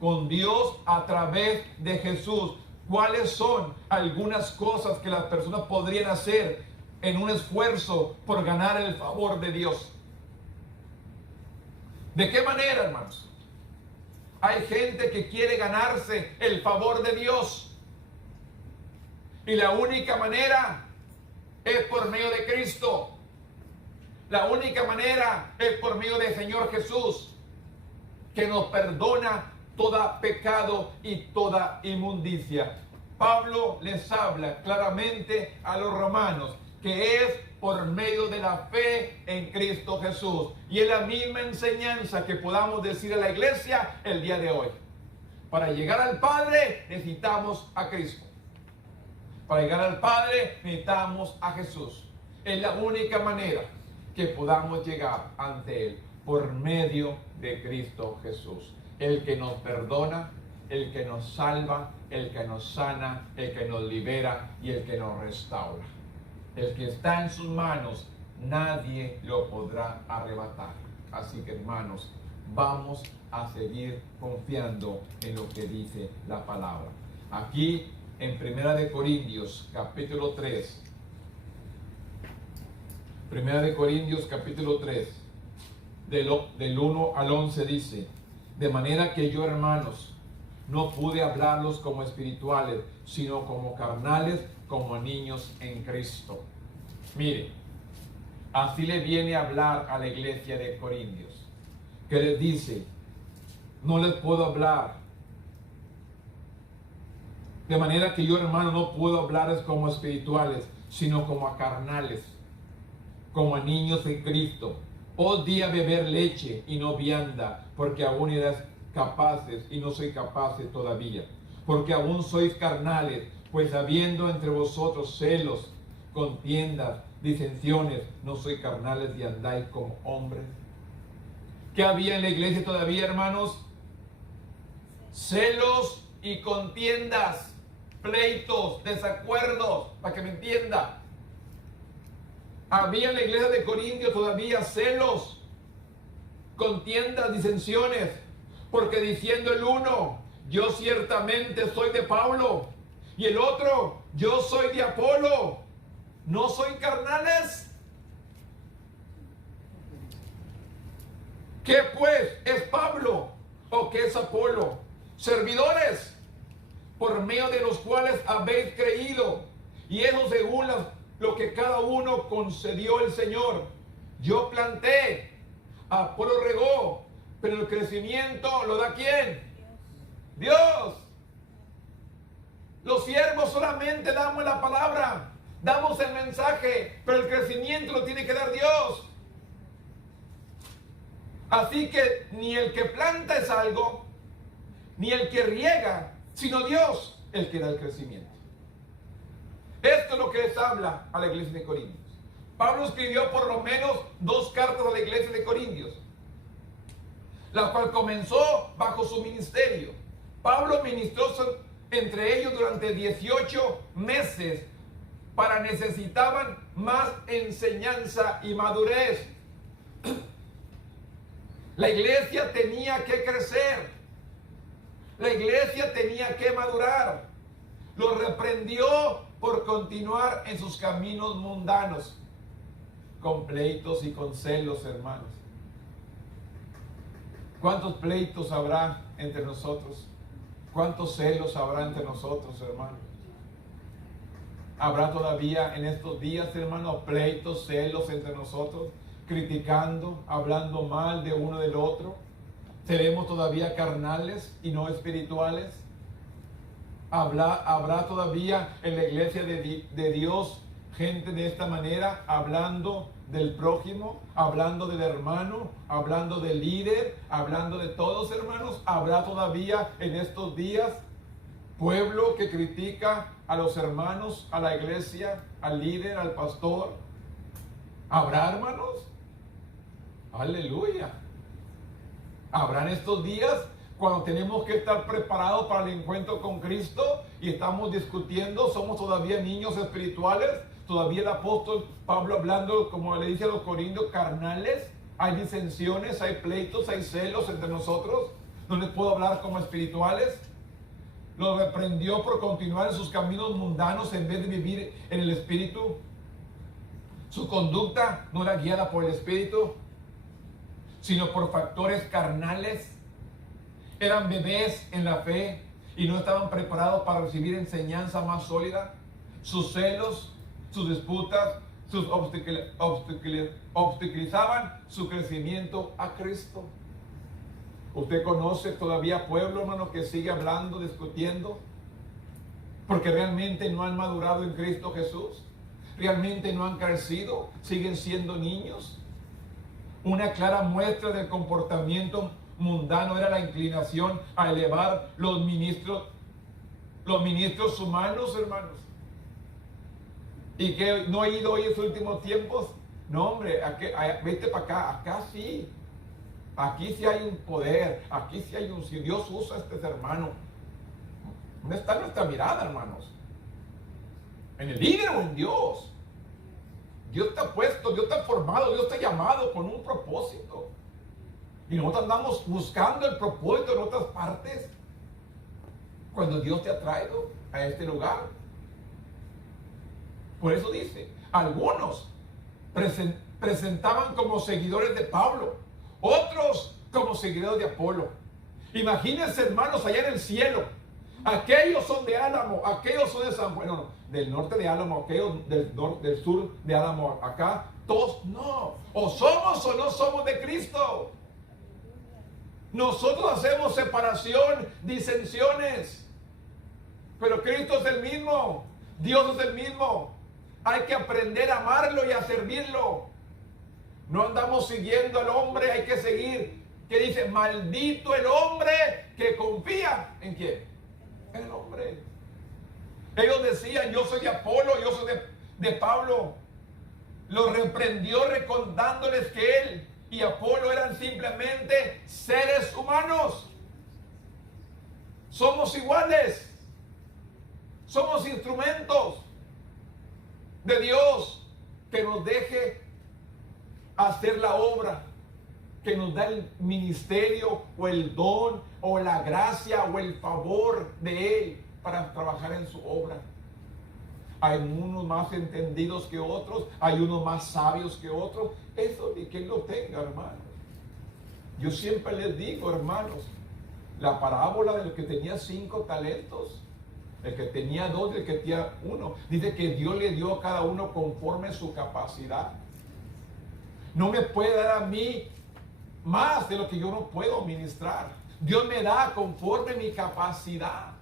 con Dios a través de Jesús. ¿Cuáles son algunas cosas que las personas podrían hacer en un esfuerzo por ganar el favor de Dios? ¿De qué manera, hermanos? Hay gente que quiere ganarse el favor de Dios. Y la única manera es por medio de Cristo. La única manera es por medio del Señor Jesús, que nos perdona todo pecado y toda inmundicia. Pablo les habla claramente a los romanos que es por medio de la fe en Cristo Jesús. Y es la misma enseñanza que podamos decir a la iglesia el día de hoy. Para llegar al Padre necesitamos a Cristo. Para llegar al Padre necesitamos a Jesús. Es la única manera que podamos llegar ante Él, por medio de Cristo Jesús. El que nos perdona, el que nos salva, el que nos sana, el que nos libera y el que nos restaura. El que está en sus manos, nadie lo podrá arrebatar. Así que, hermanos, vamos a seguir confiando en lo que dice la palabra. Aquí en Primera de Corintios, capítulo 3. Primera de Corintios, capítulo 3, del 1 al 11 dice: de manera que yo, hermanos, no pude hablarlos como espirituales, sino como carnales, como niños en Cristo. Mire, así le viene a hablar a la iglesia de Corintios, que les dice: no les puedo hablar. De manera que yo, hermano, no puedo hablarles como espirituales, sino como a carnales, como a niños en Cristo. Os di a beber leche y no vianda, porque aún eras capaces y no soy capaces todavía. Porque aún sois carnales, pues habiendo entre vosotros celos, contiendas, disensiones, no sois carnales y andáis como hombres. ¿Qué había en la iglesia todavía, hermanos? Celos y contiendas, pleitos, desacuerdos, para que me entienda. Había en la iglesia de Corintios todavía celos, contiendas, disensiones, porque diciendo el uno: yo ciertamente soy de Pablo, y el otro: yo soy de Apolo. ¿No soy carnales? ¿Qué pues es Pablo o qué es Apolo? Servidores, por medio de los cuales habéis creído, y eso según lo que cada uno concedió el Señor. Yo planté, Apolo regó, pero el crecimiento lo da ¿quién? Dios. Los siervos solamente damos la palabra, damos el mensaje, pero el crecimiento lo tiene que dar Dios. Así que ni el que planta es algo, ni el que riega, sino Dios el que da el crecimiento. Esto es lo que les habla a la iglesia de Corintios. Pablo escribió por lo menos 2 cartas a la iglesia de Corintios, la cual comenzó bajo su ministerio. Pablo ministró entre ellos durante 18 meses, para necesitaban más enseñanza y madurez. La iglesia tenía que crecer. La iglesia tenía que madurar. Los reprendió por continuar en sus caminos mundanos, con pleitos y con celos, hermanos. ¿Cuántos pleitos habrá entre nosotros? ¿Cuántos celos habrá entre nosotros, hermanos? Habrá todavía en estos días, hermanos, pleitos, celos entre nosotros, criticando, hablando mal de uno del otro. ¿Seremos todavía carnales y no espirituales? ¿Habrá todavía en la iglesia de Dios gente de esta manera, hablando del prójimo, hablando del hermano, hablando del líder, hablando de todos, hermanos? ¿Habrá todavía en estos días pueblo que critica a los hermanos, a la iglesia, al líder, al pastor? ¿Habrá, hermanos? Aleluya. ¿Habrá en estos días cuando tenemos que estar preparados para el encuentro con Cristo y estamos discutiendo? ¿Somos todavía niños espirituales? ¿Todavía el apóstol Pablo hablando, como le dice a los corintios, carnales? ¿Hay disensiones, hay pleitos, hay celos entre nosotros? ¿No les puedo hablar como espirituales? Los reprendió por continuar en sus caminos mundanos en vez de vivir en el Espíritu. Su conducta no era guiada por el Espíritu, sino por factores carnales. Eran bebés en la fe y no estaban preparados para recibir enseñanza más sólida. Sus celos, sus disputas, obstaculizaban su crecimiento a Cristo. ¿Usted conoce todavía pueblo, hermano, que sigue hablando, discutiendo? Porque realmente no han madurado en Cristo Jesús. Realmente no han crecido. Siguen siendo niños. Una clara muestra del comportamiento mundano era la inclinación a elevar los ministros humanos, hermanos. ¿Y que no he ido hoy en los últimos tiempos? No, hombre, vete para acá sí. Aquí sí hay un poder, aquí sí hay si Dios usa a este hermano. ¿Dónde está nuestra mirada, hermanos? ¿En el líder o en Dios? Dios está puesto, Dios está formado, Dios está llamado con un propósito. Y nosotros andamos buscando el propósito en otras partes, cuando Dios te ha traído a este lugar. Por eso dice, algunos presentaban como seguidores de Pablo, otros como seguidores de Apolo. Imagínense, hermanos, allá en el cielo. Aquellos son de Álamo, aquellos son de San Juan, no, del norte de Álamo, aquellos del sur de Álamo, acá, todos no. O somos o no somos de Cristo. Nosotros hacemos separación, disensiones. Pero Cristo es el mismo, Dios es el mismo. Hay que aprender a amarlo y a servirlo. No andamos siguiendo al hombre, hay que seguir. Que dice, maldito el hombre que confía en quién, en el hombre. Ellos decían, yo soy de Apolo, yo soy de Pablo. Los reprendió recordándoles que él y Apolo eran simplemente seres humanos. Somos iguales. Somos instrumentos de Dios que nos deje hacer la obra, que nos da el ministerio o el don o la gracia o el favor de Él para trabajar en su obra. Hay unos más entendidos que otros, hay unos más sabios que otros. Eso ni quien lo tenga, hermanos. Yo siempre les digo, hermanos, la parábola del que tenía 5 talentos, el que tenía 2 y el que tenía 1, dice que Dios le dio a cada uno conforme su capacidad. No me puede dar a mí más de lo que yo no puedo ministrar. Dios me da conforme mi capacidad.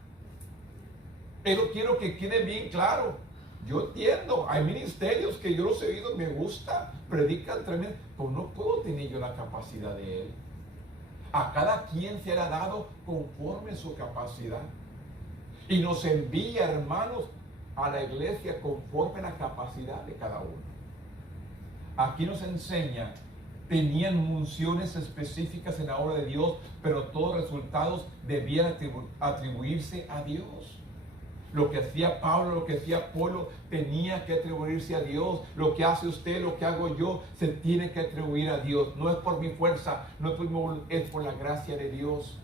Pero quiero que quede bien claro. Yo entiendo, hay ministerios que yo los he oído, me gusta, predican tremendo, pero no puedo tener yo la capacidad de él. A cada quien se le ha dado conforme su capacidad. Y nos envía, hermanos, a la iglesia conforme la capacidad de cada uno. Aquí nos enseña, tenían unciones específicas en la obra de Dios, pero todos los resultados debían atribuirse a Dios. Lo que hacía Pablo, lo que hacía Apolo, tenía que atribuirse a Dios. Lo que hace usted, lo que hago yo, se tiene que atribuir a Dios. No es por mi fuerza, no es por mi voluntad, es por la gracia de Dios.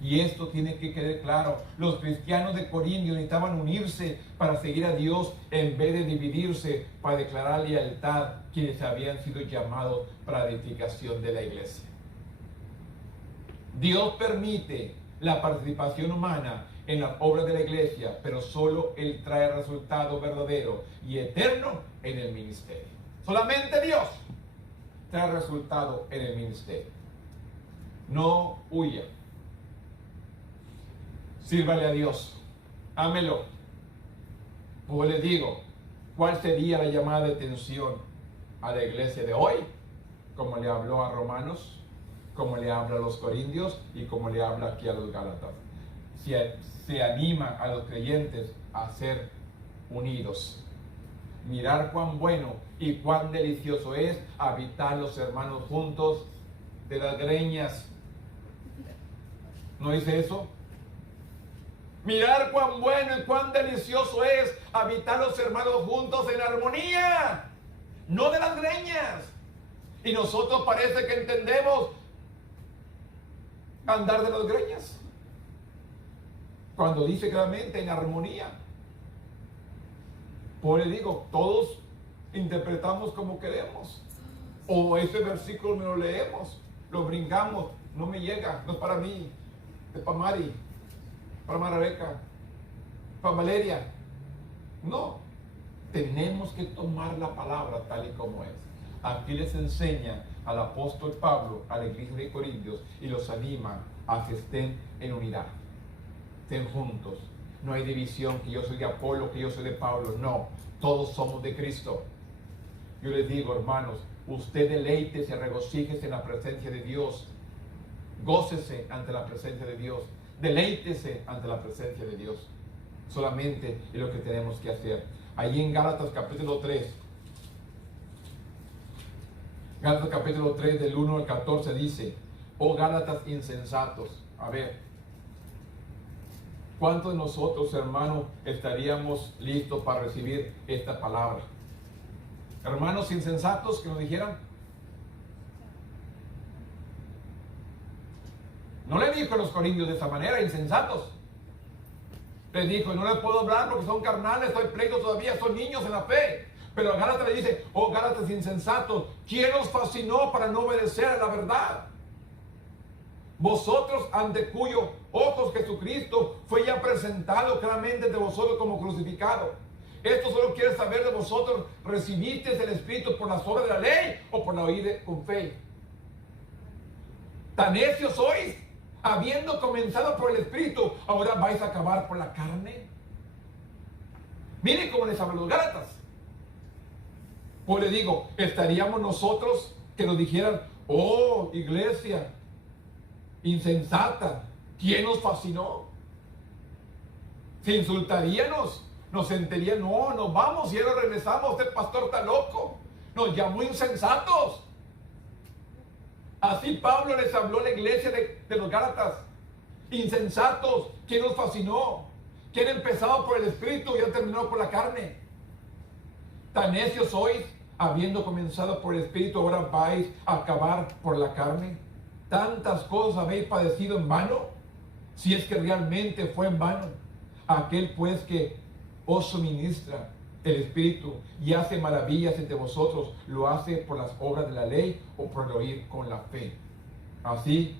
Y esto tiene que quedar claro. Los cristianos de Corinto necesitaban unirse para seguir a Dios en vez de dividirse para declarar lealtad quienes habían sido llamados para la edificación de la iglesia. Dios permite la participación humana en las obras de la iglesia, pero solo Él trae resultado verdadero y eterno en el ministerio. Solamente Dios trae resultado en el ministerio. No huya. Sírvale a Dios. Ámelo. Pues les digo, ¿cuál sería la llamada de atención a la iglesia de hoy? Como le habló a Romanos, como le habla a los Corintios y como le habla aquí a los Gálatas. Se anima a los creyentes a ser unidos. Mirar cuán bueno y cuán delicioso es habitar los hermanos juntos de las greñas. ¿No dice eso? Mirar cuán bueno y cuán delicioso es habitar los hermanos juntos en armonía, no de las greñas. Y nosotros parece que entendemos andar de las greñas, cuando dice claramente en armonía. Pues le digo, todos interpretamos como queremos, o ese versículo me lo leemos, lo brincamos, no me llega, no es para mí, es para Mari, para Marabeca, para Valeria. No, tenemos que tomar la palabra tal y como es. Aquí les enseña al apóstol Pablo a la iglesia de Corintios y los anima a que estén en unidad, estén juntos. No hay división, que yo soy de Apolo, que yo soy de Pablo. No, todos somos de Cristo. Yo les digo, hermanos, usted deleítese, regocíjese en la presencia de Dios. Gócese ante la presencia de Dios. Deleítese ante la presencia de Dios. Solamente es lo que tenemos que hacer. Allí en Gálatas capítulo 3. Gálatas capítulo 3 del 1 al 14 dice: oh Gálatas insensatos. A ver, ¿cuántos de nosotros, hermanos, estaríamos listos para recibir esta palabra? Hermanos insensatos que nos dijeran. No le dijo a los corintios de esa manera, insensatos. Les dijo, no les puedo hablar porque son carnales, estoy pleito todavía, son niños en la fe. Pero a Gálatas le dice, oh Gálatas insensatos, ¿quién os fascinó para no obedecer a la verdad? Vosotros, ante cuyos ojos Jesucristo fue ya presentado claramente de vosotros como crucificado. Esto solo quiere saber de vosotros, ¿recibisteis el Espíritu por las obras de la ley o por la oída con fe? ¿Tan necios sois? Habiendo comenzado por el Espíritu, ¿ahora vais a acabar por la carne? Miren cómo les hablan los Gálatas. Pues le digo, ¿estaríamos nosotros que nos dijeran, oh iglesia insensata, ¿quién nos fascinó? ¿Se insultaríamos? Nos sentirían, no, nos vamos y ahora regresamos, este pastor está loco, nos llamó insensatos. Así Pablo les habló a la iglesia de los Gálatas. Insensatos, ¿quién nos fascinó? ¿Quién empezado por el Espíritu y ha terminado por la carne? ¿Tan necios sois? Habiendo comenzado por el Espíritu, ahora vais a acabar por la carne. ¿Tantas cosas habéis padecido en vano? Si es que realmente fue en vano. Aquel pues que os suministra el Espíritu y hace maravillas entre vosotros, ¿lo hace por las obras de la ley o por el oír con la fe? Así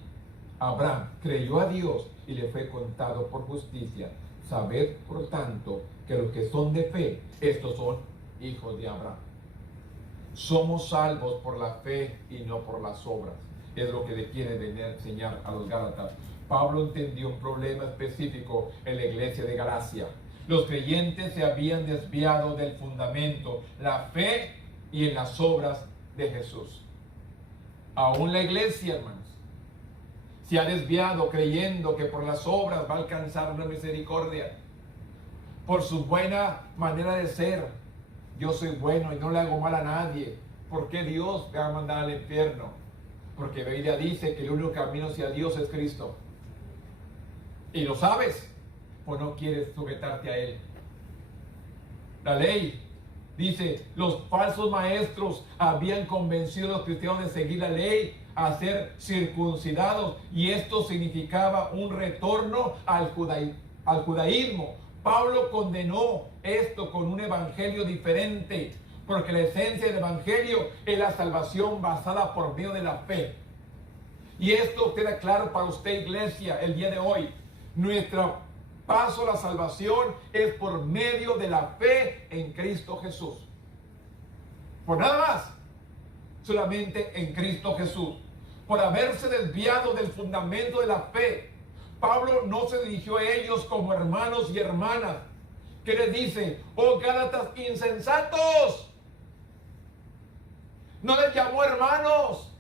Abraham creyó a Dios y le fue contado por justicia. Sabed por tanto que los que son de fe, estos son hijos de Abraham. Somos salvos por la fe y no por las obras. Es lo que le quiere enseñar a los Gálatas. Pablo entendió un problema específico en la iglesia de Galacia. Los creyentes se habían desviado del fundamento, la fe y en las obras de Jesús. Aún la iglesia, hermanos, se ha desviado creyendo que por las obras va a alcanzar una misericordia. Por su buena manera de ser. Yo soy bueno y no le hago mal a nadie. ¿Por qué Dios me va a mandar al infierno? Porque la Biblia dice que el único camino hacia Dios es Cristo. Y lo sabes, o no quieres sujetarte a Él. La ley dice, los falsos maestros habían convencido a los cristianos de seguir la ley, a ser circuncidados, y esto significaba un retorno al judaísmo. Pablo condenó esto con un evangelio diferente, porque la esencia del evangelio es la salvación basada por medio de la fe. Y esto queda claro para usted, iglesia, el día de hoy. Nuestra paso a la salvación es por medio de la fe en Cristo Jesús. Por nada más, solamente en Cristo Jesús. Por haberse desviado del fundamento de la fe, Pablo no se dirigió a ellos como hermanos y hermanas. ¿Qué les dice? Oh Gálatas insensatos. No les llamó hermanos,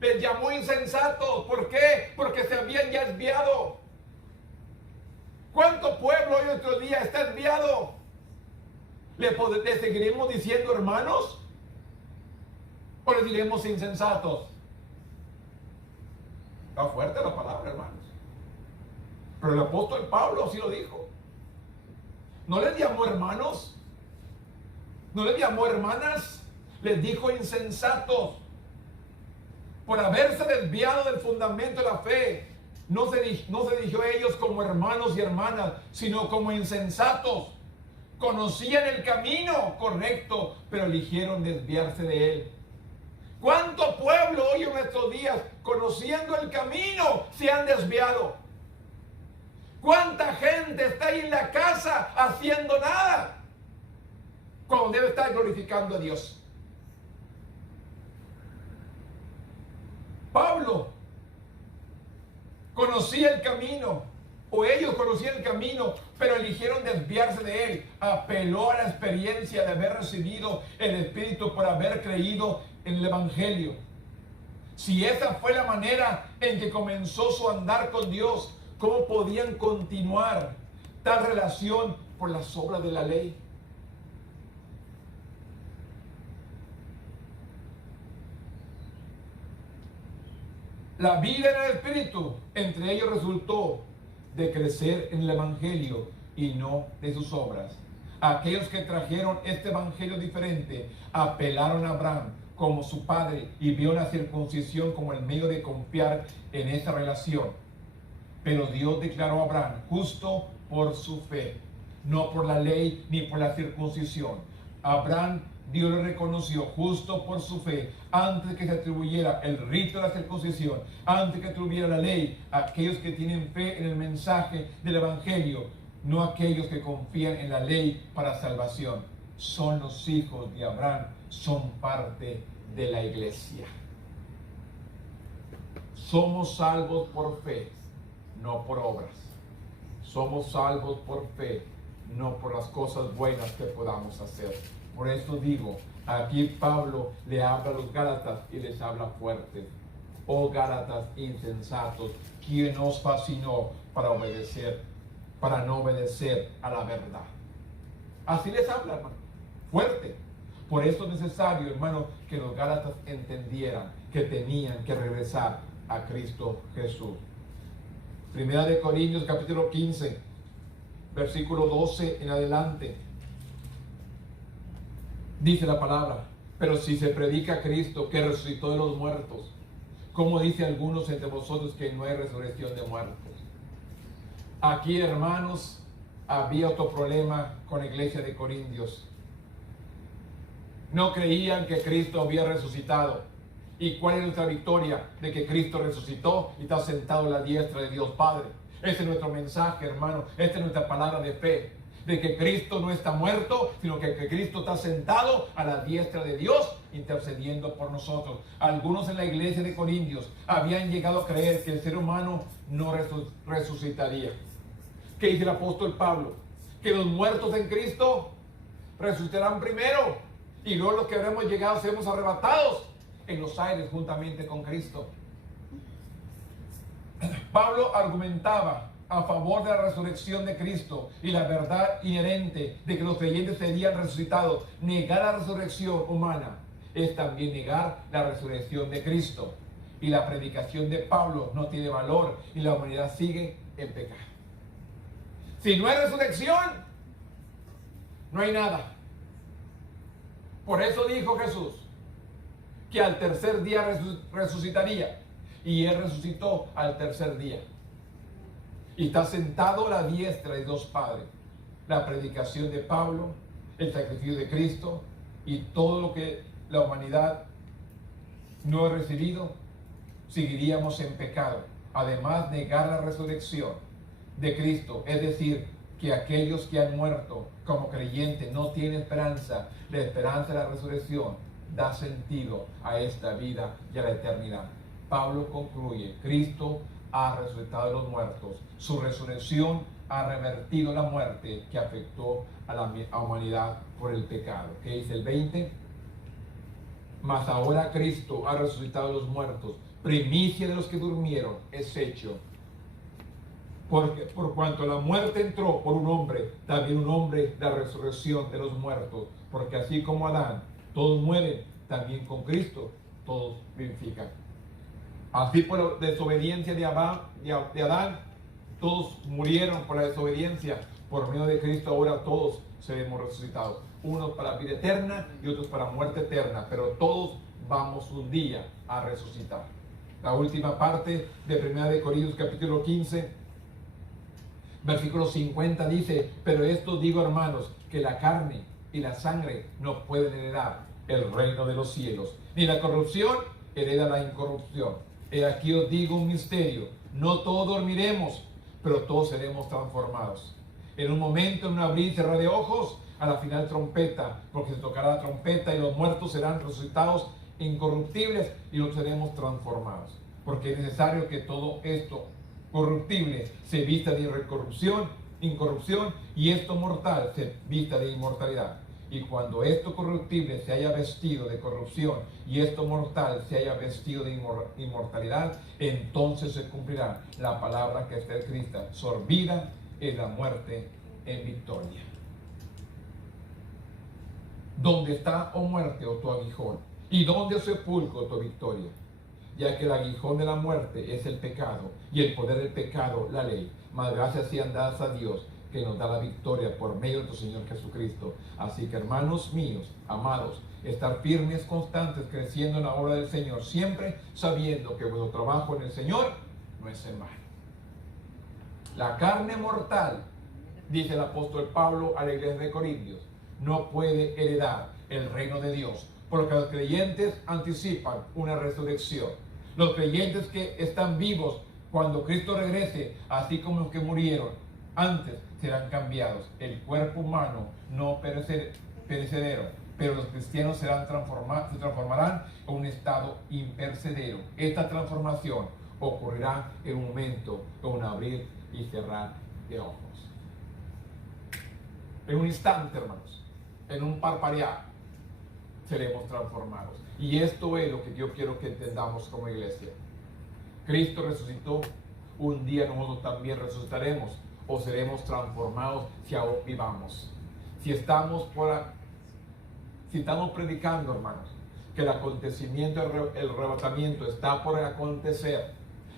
les llamó insensatos. ¿Por qué? Porque se habían ya desviado. ¿Cuánto pueblo hoy en nuestro día está desviado? ¿Le seguiremos diciendo hermanos? ¿O le diremos insensatos? Está fuerte la palabra, hermanos. Pero el apóstol Pablo así lo dijo. No les llamó hermanos, no les llamó hermanas, les dijo insensatos. Por haberse desviado del fundamento de la fe, no se dirigió a ellos como hermanos y hermanas, sino como insensatos. Conocían el camino correcto, pero eligieron desviarse de él. ¿Cuánto pueblo hoy en nuestros días, conociendo el camino, se han desviado? ¿Cuánta gente está ahí en la casa haciendo nada, cuando debe estar glorificando a Dios? Pablo conocía el camino, o ellos conocían el camino, pero eligieron desviarse de él. Apeló a la experiencia de haber recibido el Espíritu por haber creído en el Evangelio. Si esa fue la manera en que comenzó su andar con Dios, ¿cómo podían continuar tal relación por las obras de la ley? La vida en el Espíritu entre ellos resultó de crecer en el Evangelio y no de sus obras. Aquellos que trajeron este Evangelio diferente apelaron a Abraham como su padre y vio la circuncisión como el medio de confiar en esa relación. Pero Dios declaró a Abraham justo por su fe, no por la ley ni por la circuncisión. Abraham, Dios lo reconoció justo por su fe, antes que se atribuyera el rito de la circuncisión, antes que atribuyera la ley a aquellos que tienen fe en el mensaje del Evangelio, no aquellos que confían en la ley para salvación. Son los hijos de Abraham, son parte de la iglesia. Somos salvos por fe, no por obras. Somos salvos por fe, no por las cosas buenas que podamos hacer. Por eso digo, aquí Pablo le habla a los Gálatas y les habla fuerte. Oh Gálatas insensatos, ¿quién os fascinó para no obedecer a la verdad? Así les habla, hermano, fuerte. Por eso es necesario, hermano, que los Gálatas entendieran que tenían que regresar a Cristo Jesús. Primera de Corintios capítulo 15, versículo 12 en adelante. Dice la palabra: pero si se predica a Cristo que resucitó de los muertos, ¿cómo dice algunos entre vosotros que no hay resurrección de muertos? Aquí, hermanos, había otro problema con la iglesia de Corintios. No creían que Cristo había resucitado. ¿Y cuál es nuestra victoria? De que Cristo resucitó y está sentado a la diestra de Dios Padre. Ese es nuestro mensaje, hermano. Esta es nuestra palabra de fe. De que Cristo no está muerto, sino que Cristo está sentado a la diestra de Dios, intercediendo por nosotros. Algunos en la iglesia de Corintios habían llegado a creer que el ser humano no resucitaría. ¿Qué dice el apóstol Pablo? Que los muertos en Cristo resucitarán primero, y luego los que habremos llegado seremos arrebatados en los aires juntamente con Cristo. Pablo argumentaba a favor de la resurrección de Cristo y la verdad inherente de que los creyentes serían resucitados. Negar la resurrección humana es también negar la resurrección de Cristo. Y la predicación de Pablo no tiene valor y la humanidad sigue en pecado. Si no hay resurrección, no hay nada. Por eso dijo Jesús que al tercer día resucitaría. Y Él resucitó al tercer día. Y está sentado a la diestra de Dios Padre. La predicación de Pablo, el sacrificio de Cristo y todo lo que la humanidad no ha recibido, seguiríamos en pecado. Además, negar la resurrección de Cristo, es decir, que aquellos que han muerto como creyentes no tienen esperanza, la esperanza de la resurrección da sentido a esta vida y a la eternidad. Pablo concluye: Cristo ha resucitado de los muertos, su resurrección ha revertido la muerte que afectó a la humanidad por el pecado. ¿Qué dice el 20? Mas ahora Cristo ha resucitado de los muertos, primicia de los que durmieron, es hecho. Porque por cuanto la muerte entró por un hombre, también un hombre la resurrección de los muertos. Porque así como Adán, todos mueren, también con Cristo todos vivifican. Así por la desobediencia de Adán, todos murieron por la desobediencia. Por medio de Cristo ahora todos seremos resucitados. Unos para vida eterna y otros para muerte eterna. Pero todos vamos un día a resucitar. La última parte de 1 Corintios capítulo 15. Versículo 50 dice: pero esto digo, hermanos, que la carne y la sangre no pueden heredar el reino de los cielos, ni la corrupción hereda la incorrupción. He aquí os digo un misterio: no todos dormiremos, pero todos seremos transformados. En un momento, en un abrir y cerrar de ojos, a la final trompeta, porque se tocará la trompeta y los muertos serán resucitados incorruptibles y nosotros seremos transformados. Porque es necesario que todo esto corruptible se vista de incorrupción, y esto mortal se vista de inmortalidad. Y cuando esto corruptible se haya vestido de corrupción y esto mortal se haya vestido de inmortalidad, entonces se cumplirá la palabra que está escrita: sorbida es la muerte en victoria. ¿Dónde está, oh muerte, o tu aguijón? ¿Y dónde, oh sepulcro, tu victoria? Ya que el aguijón de la muerte es el pecado, y el poder del pecado la ley. Mas gracias sean dadas a Dios, que nos da la victoria por medio de tu Señor Jesucristo. Así que, hermanos míos, amados, estar firmes, constantes, creciendo en la obra del Señor, siempre sabiendo que vuestro trabajo en el Señor no es en vano. La carne mortal, dice el apóstol Pablo a la iglesia de Corintios, no puede heredar el reino de Dios, porque los creyentes anticipan una resurrección. Los creyentes que están vivos cuando Cristo regrese, así como los que murieron antes, serán cambiados. El cuerpo humano no perecedero, pero los cristianos se transformarán en un estado imperecedero. Esta transformación ocurrirá en un momento, en un abrir y cerrar de ojos. En un instante, hermanos, en un parpadear, seremos transformados. Y esto es lo que yo quiero que entendamos como iglesia. Cristo resucitó, un día nosotros también resucitaremos, o seremos transformados si aún vivamos. Si estamos predicando, hermanos, que el acontecimiento, el arrebatamiento está por acontecer,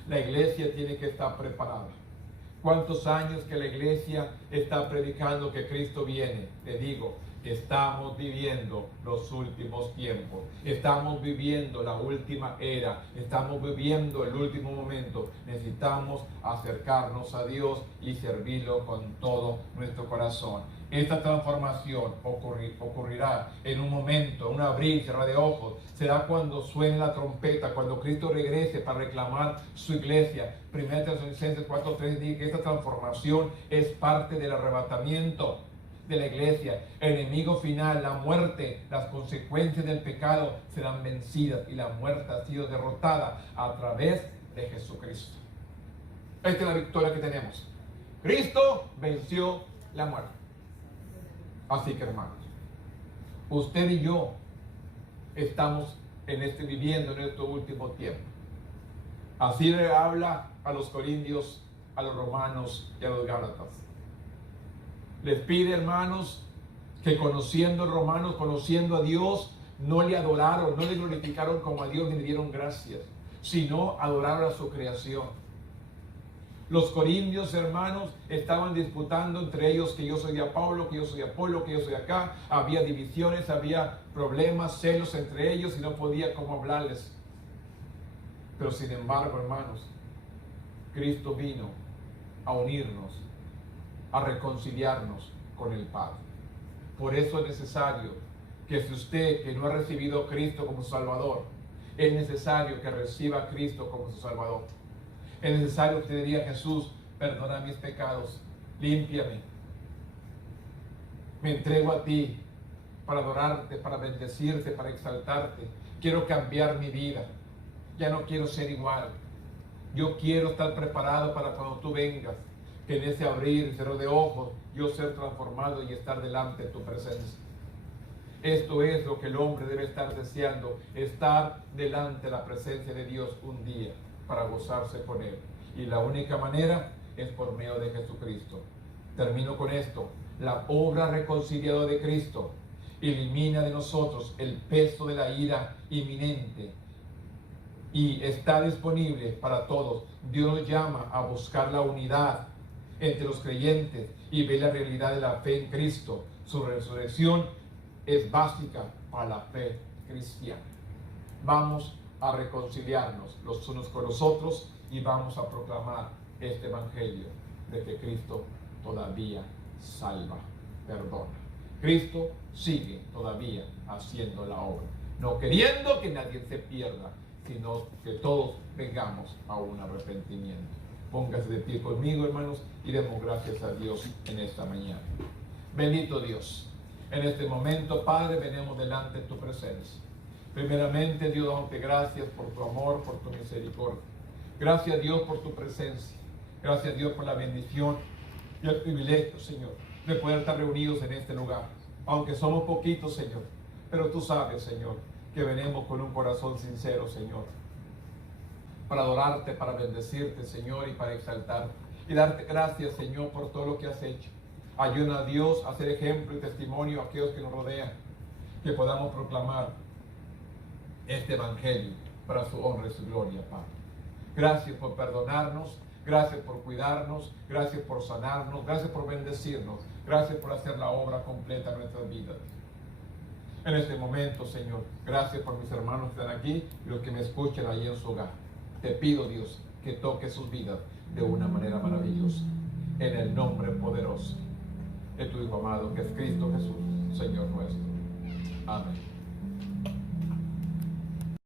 la iglesia tiene que estar preparada. ¿Cuántos años que la iglesia está predicando que Cristo viene? Te digo, estamos viviendo los últimos tiempos, estamos viviendo la última era, estamos viviendo el último momento. Necesitamos acercarnos a Dios y servirlo con todo nuestro corazón. Esta transformación ocurrirá en un momento, un abrir y cerrar de ojos. Será cuando suene la trompeta, cuando Cristo regrese para reclamar su iglesia. 1 Tesalonicenses 4:3 dice que esta transformación es parte del arrebatamiento de la iglesia. El enemigo final, la muerte, las consecuencias del pecado serán vencidas y la muerte ha sido derrotada a través de Jesucristo. Esta es la victoria que tenemos. Cristo venció la muerte. Así que, hermanos, usted y yo estamos viviendo en este último tiempo. Así le habla a los corintios, a los romanos y a los gálatas. Les pide, hermanos, que conociendo romanos, conociendo a Dios, no le adoraron, no le glorificaron como a Dios ni le dieron gracias, sino adoraron a su creación. Los corintios, hermanos, estaban disputando entre ellos que yo soy de Pablo, que yo soy de Apolo, que yo soy de acá. Había divisiones, había problemas, celos entre ellos y no podía cómo hablarles. Pero sin embargo, hermanos, Cristo vino a unirnos, a reconciliarnos con el Padre. Por eso es necesario que si usted que no ha recibido a Cristo como Salvador, es necesario que reciba a Cristo como su Salvador. Es necesario que usted diga: Jesús, perdona mis pecados, límpiame. Me entrego a ti para adorarte, para bendecirte, para exaltarte. Quiero cambiar mi vida. Ya no quiero ser igual. Yo quiero estar preparado para cuando tú vengas, que en ese abrir y cerrar de ojos, yo ser transformado y estar delante de tu presencia. Esto es lo que el hombre debe estar deseando, estar delante de la presencia de Dios un día para gozarse con Él. Y la única manera es por medio de Jesucristo. Termino con esto. La obra reconciliadora de Cristo elimina de nosotros el peso de la ira inminente y está disponible para todos. Dios nos llama a buscar la unidad entre los creyentes y ver la realidad de la fe en Cristo. Su resurrección es básica para la fe cristiana. Vamos a reconciliarnos los unos con los otros y vamos a proclamar este evangelio de que Cristo todavía salva, perdona. Cristo sigue todavía haciendo la obra, no queriendo que nadie se pierda, sino que todos vengamos a un arrepentimiento. Póngase de pie conmigo, hermanos, y demos gracias a Dios en esta mañana. Bendito Dios, en este momento, Padre, venimos delante de tu presencia. Primeramente, Dios, dándote gracias por tu amor, por tu misericordia. Gracias, Dios, por tu presencia. Gracias, Dios, por la bendición y el privilegio, Señor, de poder estar reunidos en este lugar. Aunque somos poquitos, Señor, pero tú sabes, Señor, que venimos con un corazón sincero, Señor, para adorarte, para bendecirte, Señor, y para exaltarte. Y darte gracias, Señor, por todo lo que has hecho. Ayuda a Dios a ser ejemplo y testimonio a aquellos que nos rodean, que podamos proclamar este evangelio para su honra y su gloria, Padre. Gracias por perdonarnos, gracias por cuidarnos, gracias por sanarnos, gracias por bendecirnos, gracias por hacer la obra completa en nuestras vidas. En este momento, Señor, gracias por mis hermanos que están aquí y los que me escuchan allí en su hogar. Te pido, Dios, que toque sus vidas de una manera maravillosa. En el nombre poderoso de tu Hijo amado, que es Cristo Jesús, Señor nuestro. Amén.